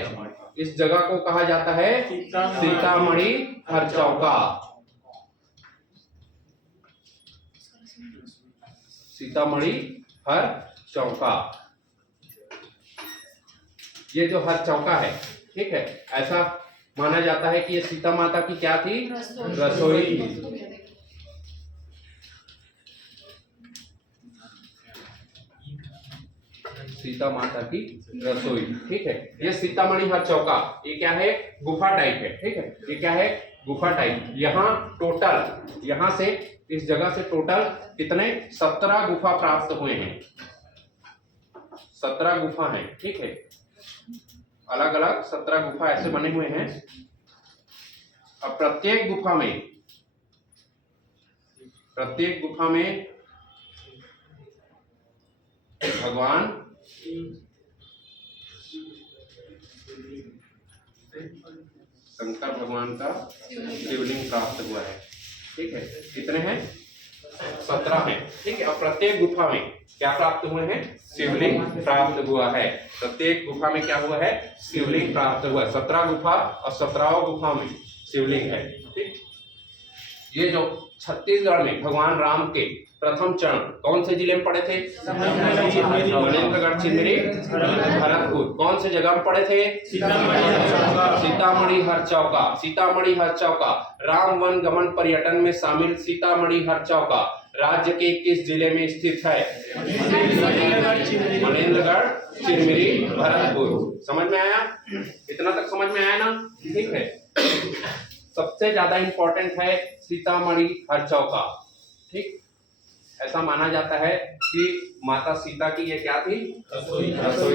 इस जगह को कहा जाता है सीतामढ़ी हरचौका। सीतामढ़ी हर चौका, ये जो हर चौका है, ठीक है, ऐसा माना जाता है कि ये सीता माता की क्या थी? रसोई थी। सीता माता की रसोई। ठीक है, ये सीतामढ़ी हर चौका, ये क्या है? गुफा टाइप है। ठीक है, ये क्या है? गुफा टाइप। यहाँ टोटल, यहाँ से इस जगह से टोटल कितने? 17 गुफा प्राप्त हुए हैं। 17 गुफा हैं। ठीक है, अलग अलग 17 गुफा ऐसे बने हुए हैं। अब प्रत्येक प्रत्येक गुफा में भगवान शंकर भगवान का शिवलिंग प्राप्त हुआ है। ठीक है, कितने हैं? 17 हैं। ठीक है, और प्रत्येक गुफा में क्या प्राप्त हुए हैं? शिवलिंग प्राप्त हुआ है। प्रत्येक गुफा में क्या हुआ है? शिवलिंग प्राप्त हुआ है। 17 गुफा और 17 गुफा में शिवलिंग है। ठीक, ये जो छत्तीसगढ़ में भगवान राम के प्रथम चरण कौन से जिले में पड़े थे? मनेन्द्रगढ़, चिरमिरी, भरतपुर। कौन से जगह में पड़े थे? सीतामढ़ी, हरचौका। सीतामढ़ी, हरचौका राम वन गमन पर्यटन में शामिल सीतामढ़ी, हरचौका राज्य के किस जिले में स्थित है? मनेन्द्रगढ़, चिरमिरी, भरतपुर। समझ में आया? इतना तक समझ में आया ना? ठीक है, सबसे ज्यादा इंपॉर्टेंट है सीतामढ़ी, हरचौका। ठीक, ऐसा माना जाता है कि माता सीता की ये क्या थी? रसोई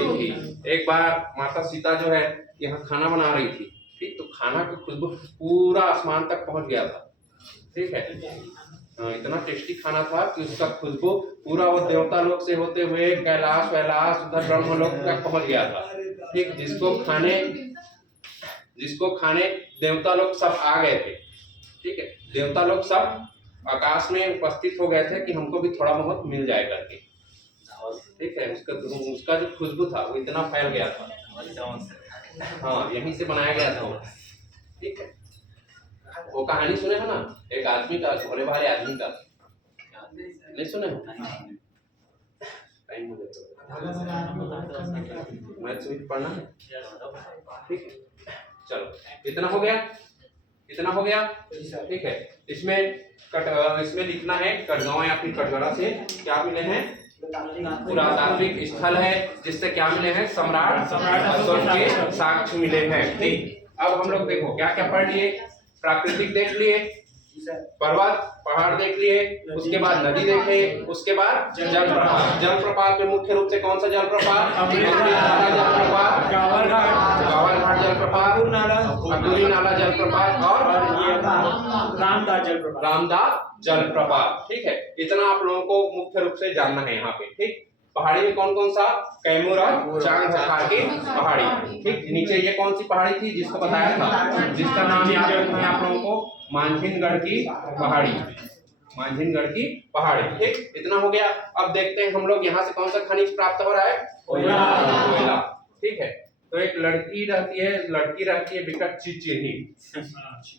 थी। एक बार माता सीता जो है यहाँ खाना बना रही थी। ठीक, तो खाना की खुशबू पूरा आसमान तक पहुंच गया था। ठीक है, इतना टेस्टी खाना था कि उसका खुशबू पूरा वो देवता लोक से होते हुए कैलाश वैलाश उधर ब्रह्मलोक तक पहुंच गया था। ठीक, जिसको खाने देवता लोग सब आ गए थे। ठीक है, देवता लोग सब आकाश में उपस्थित हो गए थे कि हमको भी थोड़ा बहुत मिल जाए करके। ठीक है, उसका जो खुशबू था वो इतना फैल गया था। हाँ, यहीं से बनाया गया था वो। ठीक है, वो कहानी सुने हो ना, एक आदमी का, भोले वाले आदमी का, नहीं सुने हो? टाइम हो गया, मैथ्स भी पढ़ना है। ठीक है, चलो इतना हो गया, इतना हो गया। ठीक है, इसमें लिखना है कटगांव या फिर कटघरा से क्या मिले हैं? पुरातात्विक स्थल है, जिससे क्या मिले हैं? सम्राट अशोक के साक्ष्य मिले हैं। ठीक, अब हम लोग देखो क्या क्या पढ़ लिए। प्राकृतिक देख लिए, पर्वत पहाड़ देख लिए, उसके बाद नदी देखे, उसके बाद जलप्रपात। जलप्रपात में मुख्य रूप से कौन सा जलप्रपात? जलप्रपात, गावरघाट जलप्रपात, अटूरी नाला जलप्रपात और रामदा जलप्रपात। ठीक है, इतना आप लोगों को मुख्य रूप से जानना है यहाँ पे। ठीक, पहाड़ी में कौन कौन सा? कैमूर और चांगथार की पहाड़ी। ठीक, नीचे ये कौन सी पहाड़ी थी जिसको बताया था, जिसका नाम याद रखना है आप लोगों को? मानसिंहगढ़ की पहाड़ी। मानसिंहगढ़ की पहाड़ी। ठीक, इतना हो गया। अब देखते हैं हम लोग यहाँ से कौन सा खनिज प्राप्त हो रहा है? कोयला। ठीक है, तो एक लड़की रहती है विकट चिरही।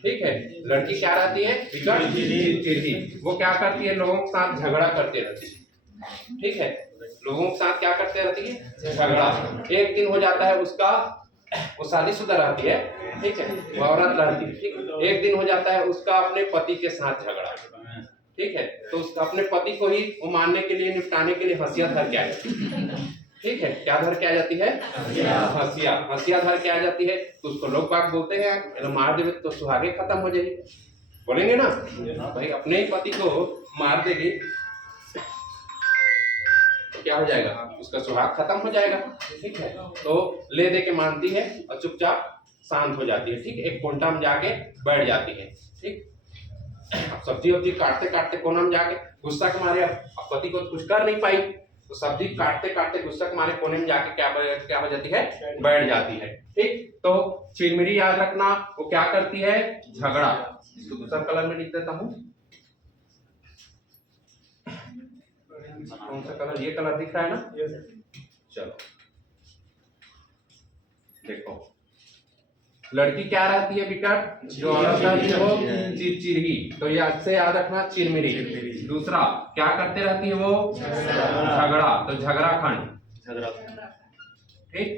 ठीक है, लड़की क्या रहती है? विकट चिरही। वो क्या करती है? लोगों के साथ झगड़ा करते रहती है। ठीक है, लोगों के साथ क्या करते रहती है? झगड़ा। एक दिन हो जाता है उसका, वो शादीशुदा रहती है। ठीक है, वो औरत रहती है। ठीक, एक दिन हो जाता है उसका अपने पति के साथ झगड़ा। ठीक है, तो अपने पति को ही वो मारने के लिए, निपटाने के लिए हंसिया धर के आ जाती है। ठीक है, क्या धर के आ जाती है? हंसिया धर के आ जाती है। तो उसको लोग बाग बोलते हैं मार देवे तो सुहागे खत्म हो जाएगी। बोलेंगे ना भाई, अपने ही पति को मार देगी तो क्या हो जाएगा? उसका सुहाग खत्म हो जाएगा। ठीक है, तो ले दे के मानती है और चुपचाप शांत हो जाती है। ठीक, एक कोंटा में जाके बैठ जाती है। ठीक, सब्जी वब्जी काटते काटते कोना में जाके गुस्सा के मारे अब पति को कुछ कर नहीं पाई, तो सब्जी काटते काटते गुस्सा के मारे कोने में जाके क्या हो जाती है? बैठ जाती है। ठीक, तो चिरमिरी याद रखना, वो क्या करती है? झगड़ा। इसको दूसरा कलर में लिख देता हूँ। कौन सा कलर? ये कलर दिख रहा है ना? चलो देखो, लड़की क्या रहती है? विकट। जो औरत रहती है वो चिरही। तो ये अच्छे याद रखना, चिरमिरी। दूसरा क्या करते रहती है वो? झगड़ा। तो झगड़ा खंड। ठीक,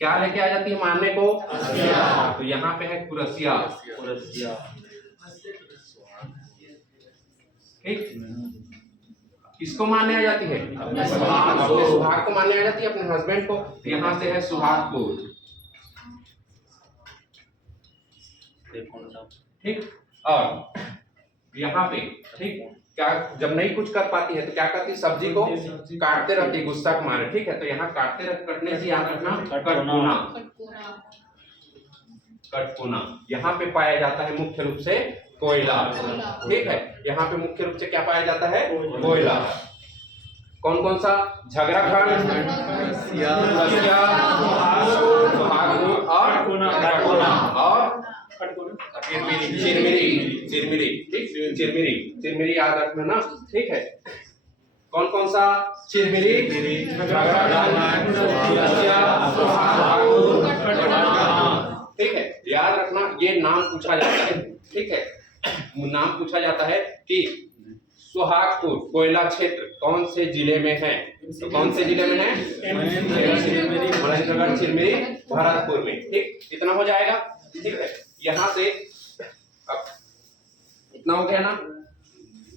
क्या लेके आ जाती है मारने को? तो यहाँ पे है कुरसिया। ठीक, किसको मारने आ जाती है? अपने सुहाग को मारने आ जाती है, अपने हस्बैंड को। यहाँ से है सुहागपुर। ठीक, और यहाँ पे ठीक क्या, जब नहीं कुछ कर पाती है तो क्या करती है? सब्जी को काटते रहती है गुस्सा के मारे। ठीक है, तो यहाँ कटने से याद रखना कटकोना। कटकोना यहाँ पे पाया जाता है मुख्य रूप से कोयला। ठीक है, यहाँ पे मुख्य रूप से क्या पाया जाता है? कोयला। कौन कौन सा? झगराखंड, रसिया, सुहागपुर और चिरमिरी। ठीक, चिरमिरी याद रखना ना। ठीक है, कौन कौन सा? चिरमिरी, झगराखंड, रसिया, सुहागपुर। ठीक है, याद रखना, ये नाम पूछा जाता है। ठीक है, नाम पूछा जाता है कि सुहागपुर कोयला क्षेत्र कौन से जिले में है? तो कौन से जिले में है? मनेंद्रगढ़, चिरमिरी, भरतपुर में। ठीक, इतना हो जाएगा। ठीक है, यहाँ से अब इतना हो गया ना।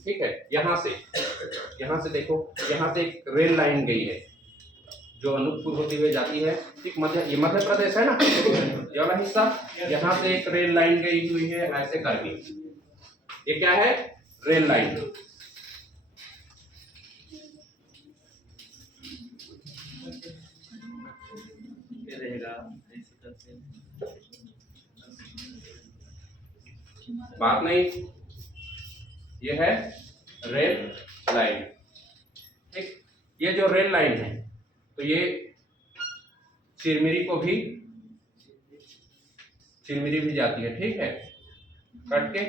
ठीक है, यहाँ से देखो, यहाँ से एक रेल लाइन गई है जो अनूपपुर होती हुई जाती है। ठीक, ये मध्य प्रदेश है ना, ये वाला हिस्सा। यहाँ से एक रेल लाइन गई हुई है ऐसे करके। ये क्या है? Rail line. बात नहीं, ये है रेल लाइन। ठीक, ये जो रेल लाइन है तो ये चिरमिरी भी जाती है। ठीक है, कट के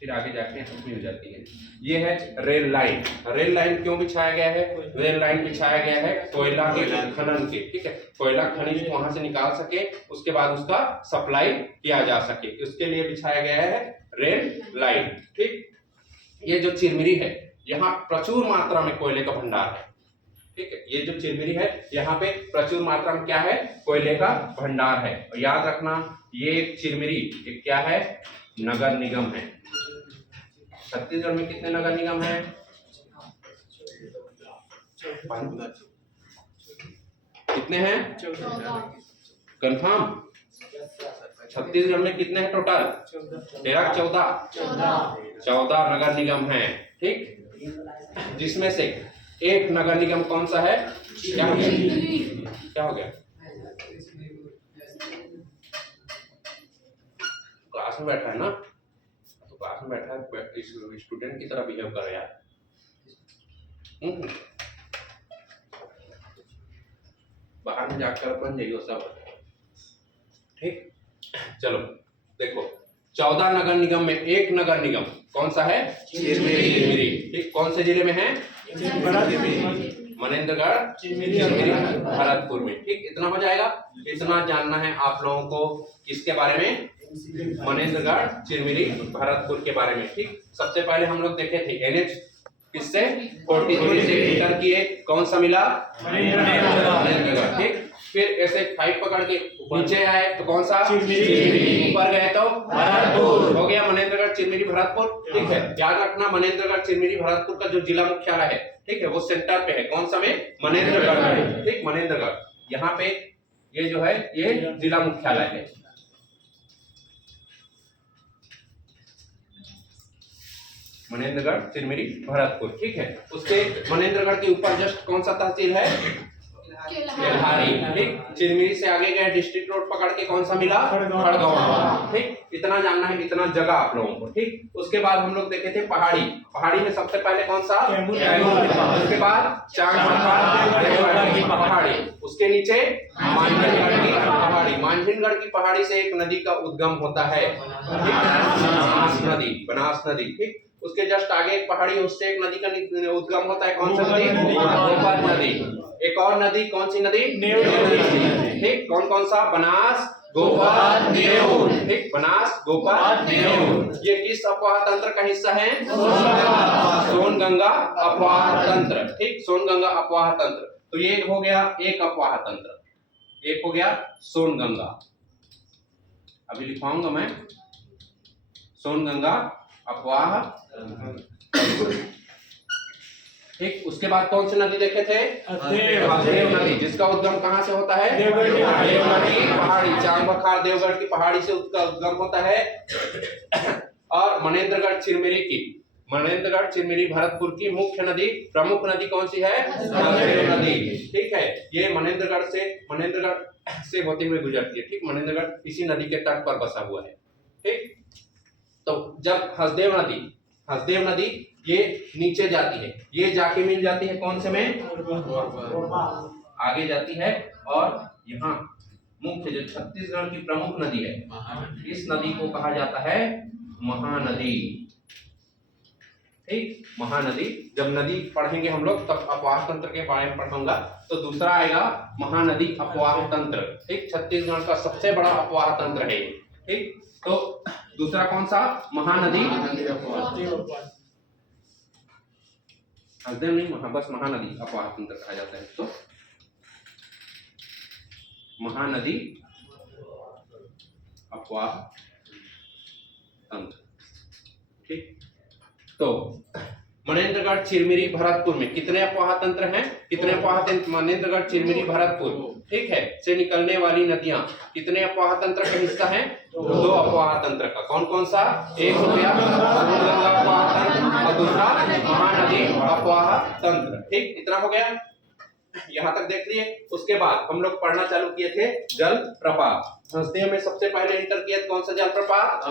फिर आगे जाके मिल जाती है। ये है रेल लाइन। रेल लाइन क्यों बिछाया गया है? रेल लाइन बिछाया गया है कोयला के खनन के। ठीक है, कोयला खनिज वहां से निकाल सके, उसके बाद उसका सप्लाई किया जा सके, उसके लिए बिछाया गया है रेल लाइन। ठीक, ये जो चिरमिरी है यहाँ प्रचुर मात्रा में कोयले का भंडार है। ठीक है, ये जो चिरमिरी है यहाँ पे प्रचुर मात्रा में क्या है? कोयले का भंडार है। और याद रखना, ये चिरमिरी ये क्या है? नगर निगम है। छत्तीसगढ़ में कितने नगर निगम है? कितने हैं? कंफर्म? छत्तीसगढ़ में कितने हैं टोटल? 14 नगर निगम हैं। ठीक, जिसमें से एक नगर निगम कौन सा है? क्या हो गया? क्लास में बैठा है ना, तो क्लास में बैठा है, स्टूडेंट की तरह बिहेव कर यार। बाहर में जाकर बन जाइए सब। ठीक, चलो देखो, 14 नगर निगम में एक नगर निगम कौन सा है? चिरमिरी। ठीक, कौन से जिले में है? मनेंद्रगढ़, चिरमिरी, भरतपुर में। ठीक, इतना हो जाएगा। इतना जानना है आप लोगों को किसके बारे में? मनेंद्रगढ़, चिरमिरी, भरतपुर के बारे में। ठीक, सबसे पहले हम लोग देखे थे NH किससे? 43 से इंटर किए, कौन सा मिला? मनेंद्रगढ़। ठीक, फिर ऐसे 5 पकड़ के नीचे आए तो कौन सा? चिरमिरी। ऊपर गए तो भरतपुर। हो गया मनेंद्रगढ़, चिरमिरी, भरतपुर। ठीक है, याद रखना, मनेंद्रगढ़, चिरमिरी, भरतपुर का जो जिला मुख्यालय है, ठीक है, वो सेंटर पे है। कौन सा में? मनेंद्रगढ़ में। ठीक, मनेंद्रगढ़ यहाँ पे ये जो है ये जिला मुख्यालय है। मनेंद्रगढ़, चिरमिरी, भरतपुर। ठीक है, उसके मनेंद्रगढ़ के ऊपर जस्ट कौन सा तहसील है? केल्हारी। ठीक, चिरमिरी से आगे गए डिस्ट्रिक्ट रोड पकड़ के कौन सा मिला? खड़गवां। ठीक, इतना जानना है, इतना जगह आप लोगों को। ठीक, उसके बाद हम लोग देखे थे पहाड़ी में सबसे पहले कौन सा? उसके बाद देवगढ़ की पहाड़ी, उसके नीचे मांझिनगढ़ की पहाड़ी। मांझिनगढ़ की पहाड़ी से एक नदी का उद्गम होता है, बनास नदी। ठीक, उसके जस्ट आगे एक पहाड़ी, उससे एक नदी का उद्गम होता है। कौन सा नदी? गोपद नदी। एक और नदी, कौन सी नदी? नेउर नदी। ठीक, कौन कौन सा? बनास, गोपद, नेउर। ठीक, बनास, गोपद, नेउर। ये किस अपवाह तंत्र का हिस्सा है? सोनगंगा अपवाह तंत्र। ठीक, सोनगंगा अपवाह तंत्र। तो ये हो गया एक अपवाह तंत्र, एक हो गया सोनगंगा। अभी लिखवाऊंगा मैं, सोनगंगा अपवाह। ठीक, उसके बाद कौन सी नदी देखे थे? देव नदी, जिसका उद्गम कहाँ से होता है? देवगढ़ की पहाड़ी, चांगबखार देवगढ़ की पहाड़ी से उसका उद्गम होता है। और मनेंद्रगढ़, चिरमिरी, भरतपुर की मुख्य नदी, प्रमुख नदी कौन सी है? हसदेव नदी। ठीक है, ये मनेंद्रगढ़ से होते हुए गुजरती है। ठीक, मनेंद्रगढ़ इसी नदी के तट पर बसा हुआ है। ठीक, तो जब हसदेव नदी ये नीचे जाती है, ये जाके मिल जाती है कौन से में, आगे जाती है, और यहाँ मुख्य जो छत्तीसगढ़ की प्रमुख नदी है, इस नदी को कहा जाता है महानदी। ठीक, महानदी। जब नदी पढ़ेंगे हम लोग तब अपवाह तंत्र के बारे में पढ़ूंगा। तो दूसरा आएगा महानदी अपवाह तंत्र। ठीक, छत्तीसगढ़ का सबसे बड़ा अपवाह तंत्र है। ठीक, तो दूसरा कौन सा, महानदी हसदेव नहीं, बस महानदी अपवाह तंत्र कहा जाता है। तो महानदी अपवाह तंत्र। ठीक, तो मनेन्द्रगढ़, चिरमिरी, भरतपुर में कितने अपवाह तंत्र हैं, कितने अपवाह तंत्र, मनेन्द्रगढ़, चिरमिरी, भरतपुर, ठीक है, से निकलने वाली नदियां कितने अपवाह तंत्र का हिस्सा हैं, 2 अपवाह तंत्र का। कौन कौन सा, एक हो गया गंगा अपवाह तंत्र और दूसरा महानदी अपवाह तंत्र। ठीक, इतना हो गया, यहाँ तक देख लिए। उसके बाद हम लोग पढ़ना चालू किए थे जल प्रपात। हसदेव में सबसे पहले इंटर किया कौन सा जल प्रपात,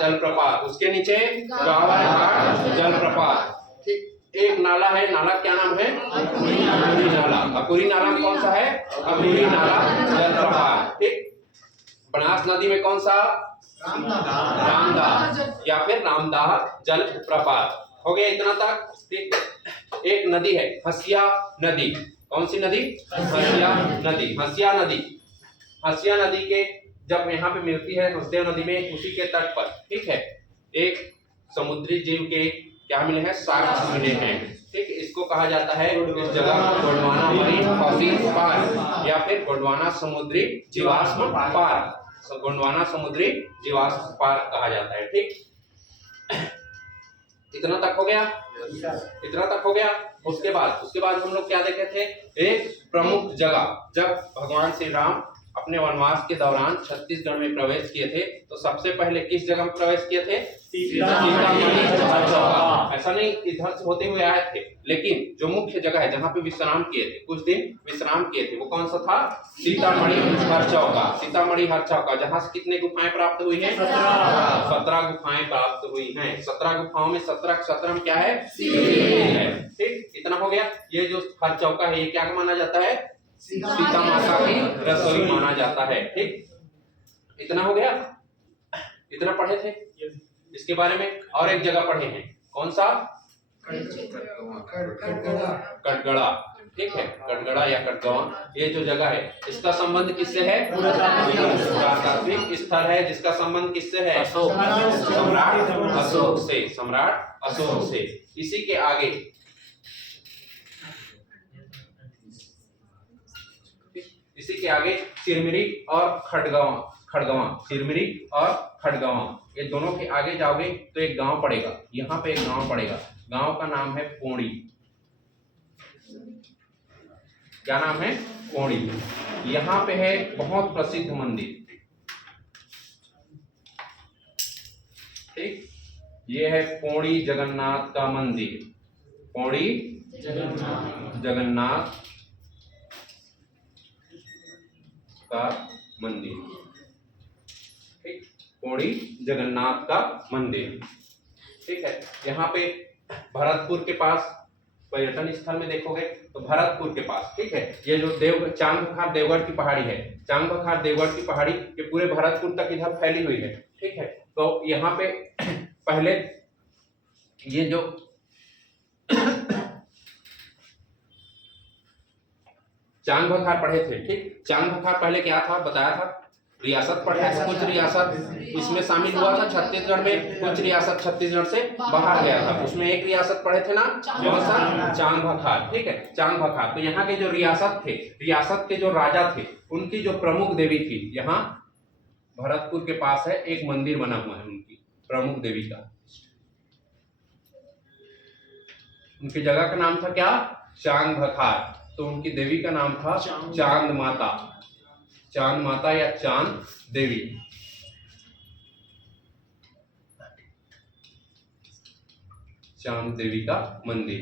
जल प्रपात। उसके नीचे गावरघाट जल प्रपात। ठीक, एक नाला है, नाला क्या नाम है, अकुरी नाला। अकुरी नाला में कौन सा है, अकुरी नाला जल प्रपात। ठीक, बनास नदी में कौन सा, रामदाह या फिर रामदाह जल प्रपात। हो गया इतना तक। ठीक, एक नदी है हसिया नदी। कौन सी नदी, हसिया नदी। हसिया नदी, हसिया नदी के जब यहाँ पे मिलती है हसदेव नदी में, उसी के तट पर, ठीक है, एक समुद्री जीव के क्या मिले हैं, साक्ष्य मिले हैं। ठीक, इसको कहा जाता है, इस जगह को गोंडवाना मरीन फॉसिल पार्क या फिर गोंडवाना समुद्री जीवाश्म पार्क, गोंडवाना समुद्री जीवाश्म पार्क कहा जाता है। ठीक, इतना तक हो गया, इतना तक हो गया। उसके बाद हम लोग क्या देखे थे, एक प्रमुख जगह, जब भगवान श्री राम अपने वनवास के दौरान छत्तीसगढ़ में प्रवेश किए थे, तो सबसे पहले किस जगह में प्रवेश किए थे, सीतामढ़ी। ऐसा नहीं इधर से होते हुए आए थे, लेकिन जो मुख्य जगह है जहाँ पे विश्राम किए थे, कुछ दिन विश्राम किए थे, वो कौन सा था, सीतामढ़ी हरचौका। सीतामढ़ी हरचौका, जहाँ से कितने गुफाएं प्राप्त हुई हैं, 17 गुफाएं प्राप्त हुई हैं। 17 गुफाओं में 17 क्या है, ठीक, इतना हो गया। ये जो हरचौका है, ये क्या माना जाता है, सीता माता की रसोई माना जाता है। ठीक, इतना हो गया, इतना पढ़े थे। इसके बारे में और एक जगह पढ़े हैं, कौन सा, कटगड़ा। ठीक है, कटगड़ा या कटगवा, ये जो जगह है, इसका संबंध किससे है, पुरातात्विक स्थल है, जिसका संबंध किससे है, सम्राट अशोक से, सम्राट अशोक से। इसी के आगे चिरमिरी और खड़गवां, चिरमिरी और खड़गवां, ये दोनों के आगे जाओगे तो एक गांव पड़ेगा, यहाँ पे एक गांव पड़ेगा। गांव का नाम है पोड़ी। क्या नाम है, पोड़ी। यहाँ पे है बहुत प्रसिद्ध मंदिर। ठीक, ये है पोड़ी जगन्नाथ का मंदिर। पोड़ी जगन्नाथ का मंदिर। ठीक, पोड़ी जगन्नाथ का मंदिर। ठीक है, यहाँ पे भरतपुर के पास पर्यटन स्थल में देखोगे तो भरतपुर के पास, ठीक है, ये जो चांगबखार देवगढ़ की पहाड़ी है, चांगबखार देवगढ़ की पहाड़ी ये पूरे भरतपुर तक इधर फैली हुई है। ठीक है, तो यहाँ पे पहले ये जो चांगबखार पढ़े थे। ठीक, चांगबखार पहले क्या था बताया था, रियासत पढ़े थे। कुछ रियासत इसमें शामिल हुआ था छत्तीसगढ़ में, कुछ रियासत छत्तीसगढ़ से बाहर गया था। उसमें एक रियासत पढ़े थे ना, कौन सा, चांगबखार। ठीक है, चांगबखार। तो यहाँ के जो रियासत थे, रियासत के जो राजा थे, उनकी जो प्रमुख देवी थी, यहाँ भरतपुर के पास है एक मंदिर बना हुआ है उनकी प्रमुख देवी का। उनकी जगह का नाम था क्या, चांगबखार। तो उनकी देवी का नाम था चांद माता, चांद माता या चांद देवी। चांद देवी का मंदिर।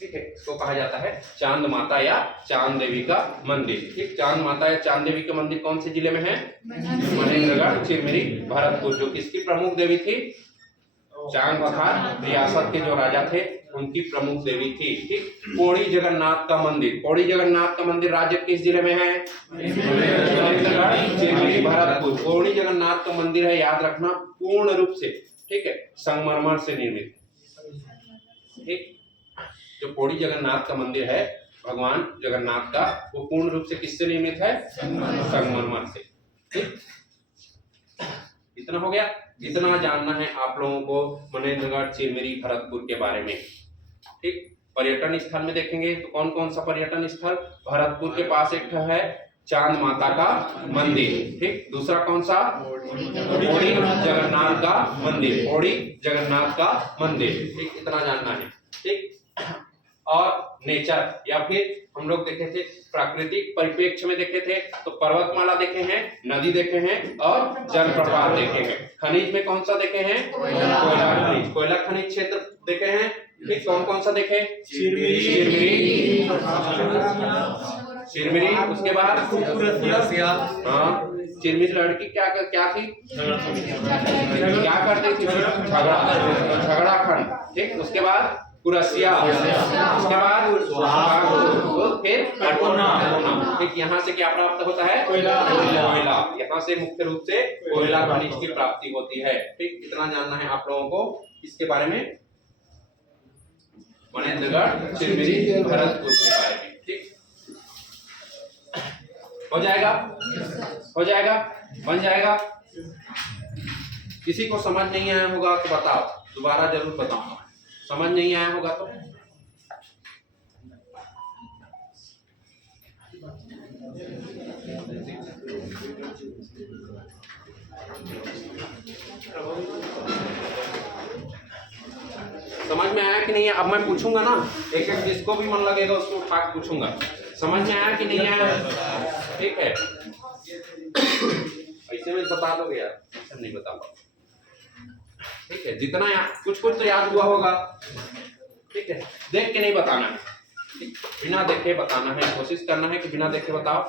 ठीक है, इसको कहा जाता है चांद माता या चांद देवी का मंदिर। ठीक, चांद माता या चांद देवी का मंदिर कौन से जिले में है? महेंद्रगढ़, चिरमिरी, भरतपुर। जो किसकी प्रमुख देवी थी? चांद बहार रियासत के जो राजा थे उनकी प्रमुख देवी थी। ठीक, पौड़ी जगन्नाथ का मंदिर, पौड़ी जगन्नाथ का मंदिर राज्य किस जिले में है? महेंद्रगढ़, चिरमिरी, भरतपुर। पौड़ी जगन्नाथ का मंदिर है, याद रखना, पूर्ण रूप से, ठीक है, संगमरमर से निर्मित। ठीक, जो पौड़ी जगन्नाथ का मंदिर है भगवान जगन्नाथ का, वो पूर्ण रूप से किससे निर्मित है? संगमरमर से। ठीक, इतना हो गया। इतना जानना है आप लोगों को महेंद्रगढ़, चिरमिरी, भरतपुर के बारे में। ठीक, पर्यटन स्थल में देखेंगे तो कौन कौन सा पर्यटन स्थल? भरतपुर के पास एक है चांद माता का मंदिर। ठीक, दूसरा कौन सा? पौड़ी जगन्नाथ का मंदिर, पौड़ी जगन्नाथ का मंदिर। ठीक, इतना जानना है। ठीक, और नेचर या फिर हम लोग देखे थे प्राकृतिक परिप्रेक्ष्य में देखे थे तो पर्वतमाला देखे हैं, नदी देखे हैं और जलप्रपात देखे हैं। खनिज में कौन सा देखे हैं? कोयला खनिज, कोयला खनिज क्षेत्र देखे हैं। ठीक, कौन कौन सा देखे? चिरमिरी, उसके बाद हाँ, चिरमिरी लड़की क्या थी? क्या करती थी? झगड़ा खंड। ठीक, उसके बाद कुरसिया, उसके बाद फिर अटोना। ठीक, यहाँ से क्या प्राप्त होता है? कोयला। यहाँ से मुख्य रूप से कोयला खनिज की प्राप्ति होती है। ठीक, इतना जानना है आप लोगों को इसके बारे में, महेंद्रगढ़, चिरमिरी, भरतपुर के बारे में। ठीक, हो जाएगा, हो जाएगा, बन जाएगा। किसी को समझ नहीं आया होगा तो बताओ, दोबारा जरूर बताऊंगा। समझ नहीं आया होगा तो समझ में आया कि नहीं? अब मैं पूछूंगा ना, एक एक जिसको भी मन लगेगा उसको उठा के पूछूंगा। समझ में आया कि नहीं आया? ठीक है, ऐसे में बता दोगे यार, ऐसे नहीं बता पाओ। ठीक है, जितना कुछ कुछ तो याद हुआ होगा। ठीक है, देख के नहीं बताना है, बिना देखे बताना है। कोशिश करना है कि बिना देखे बताओ।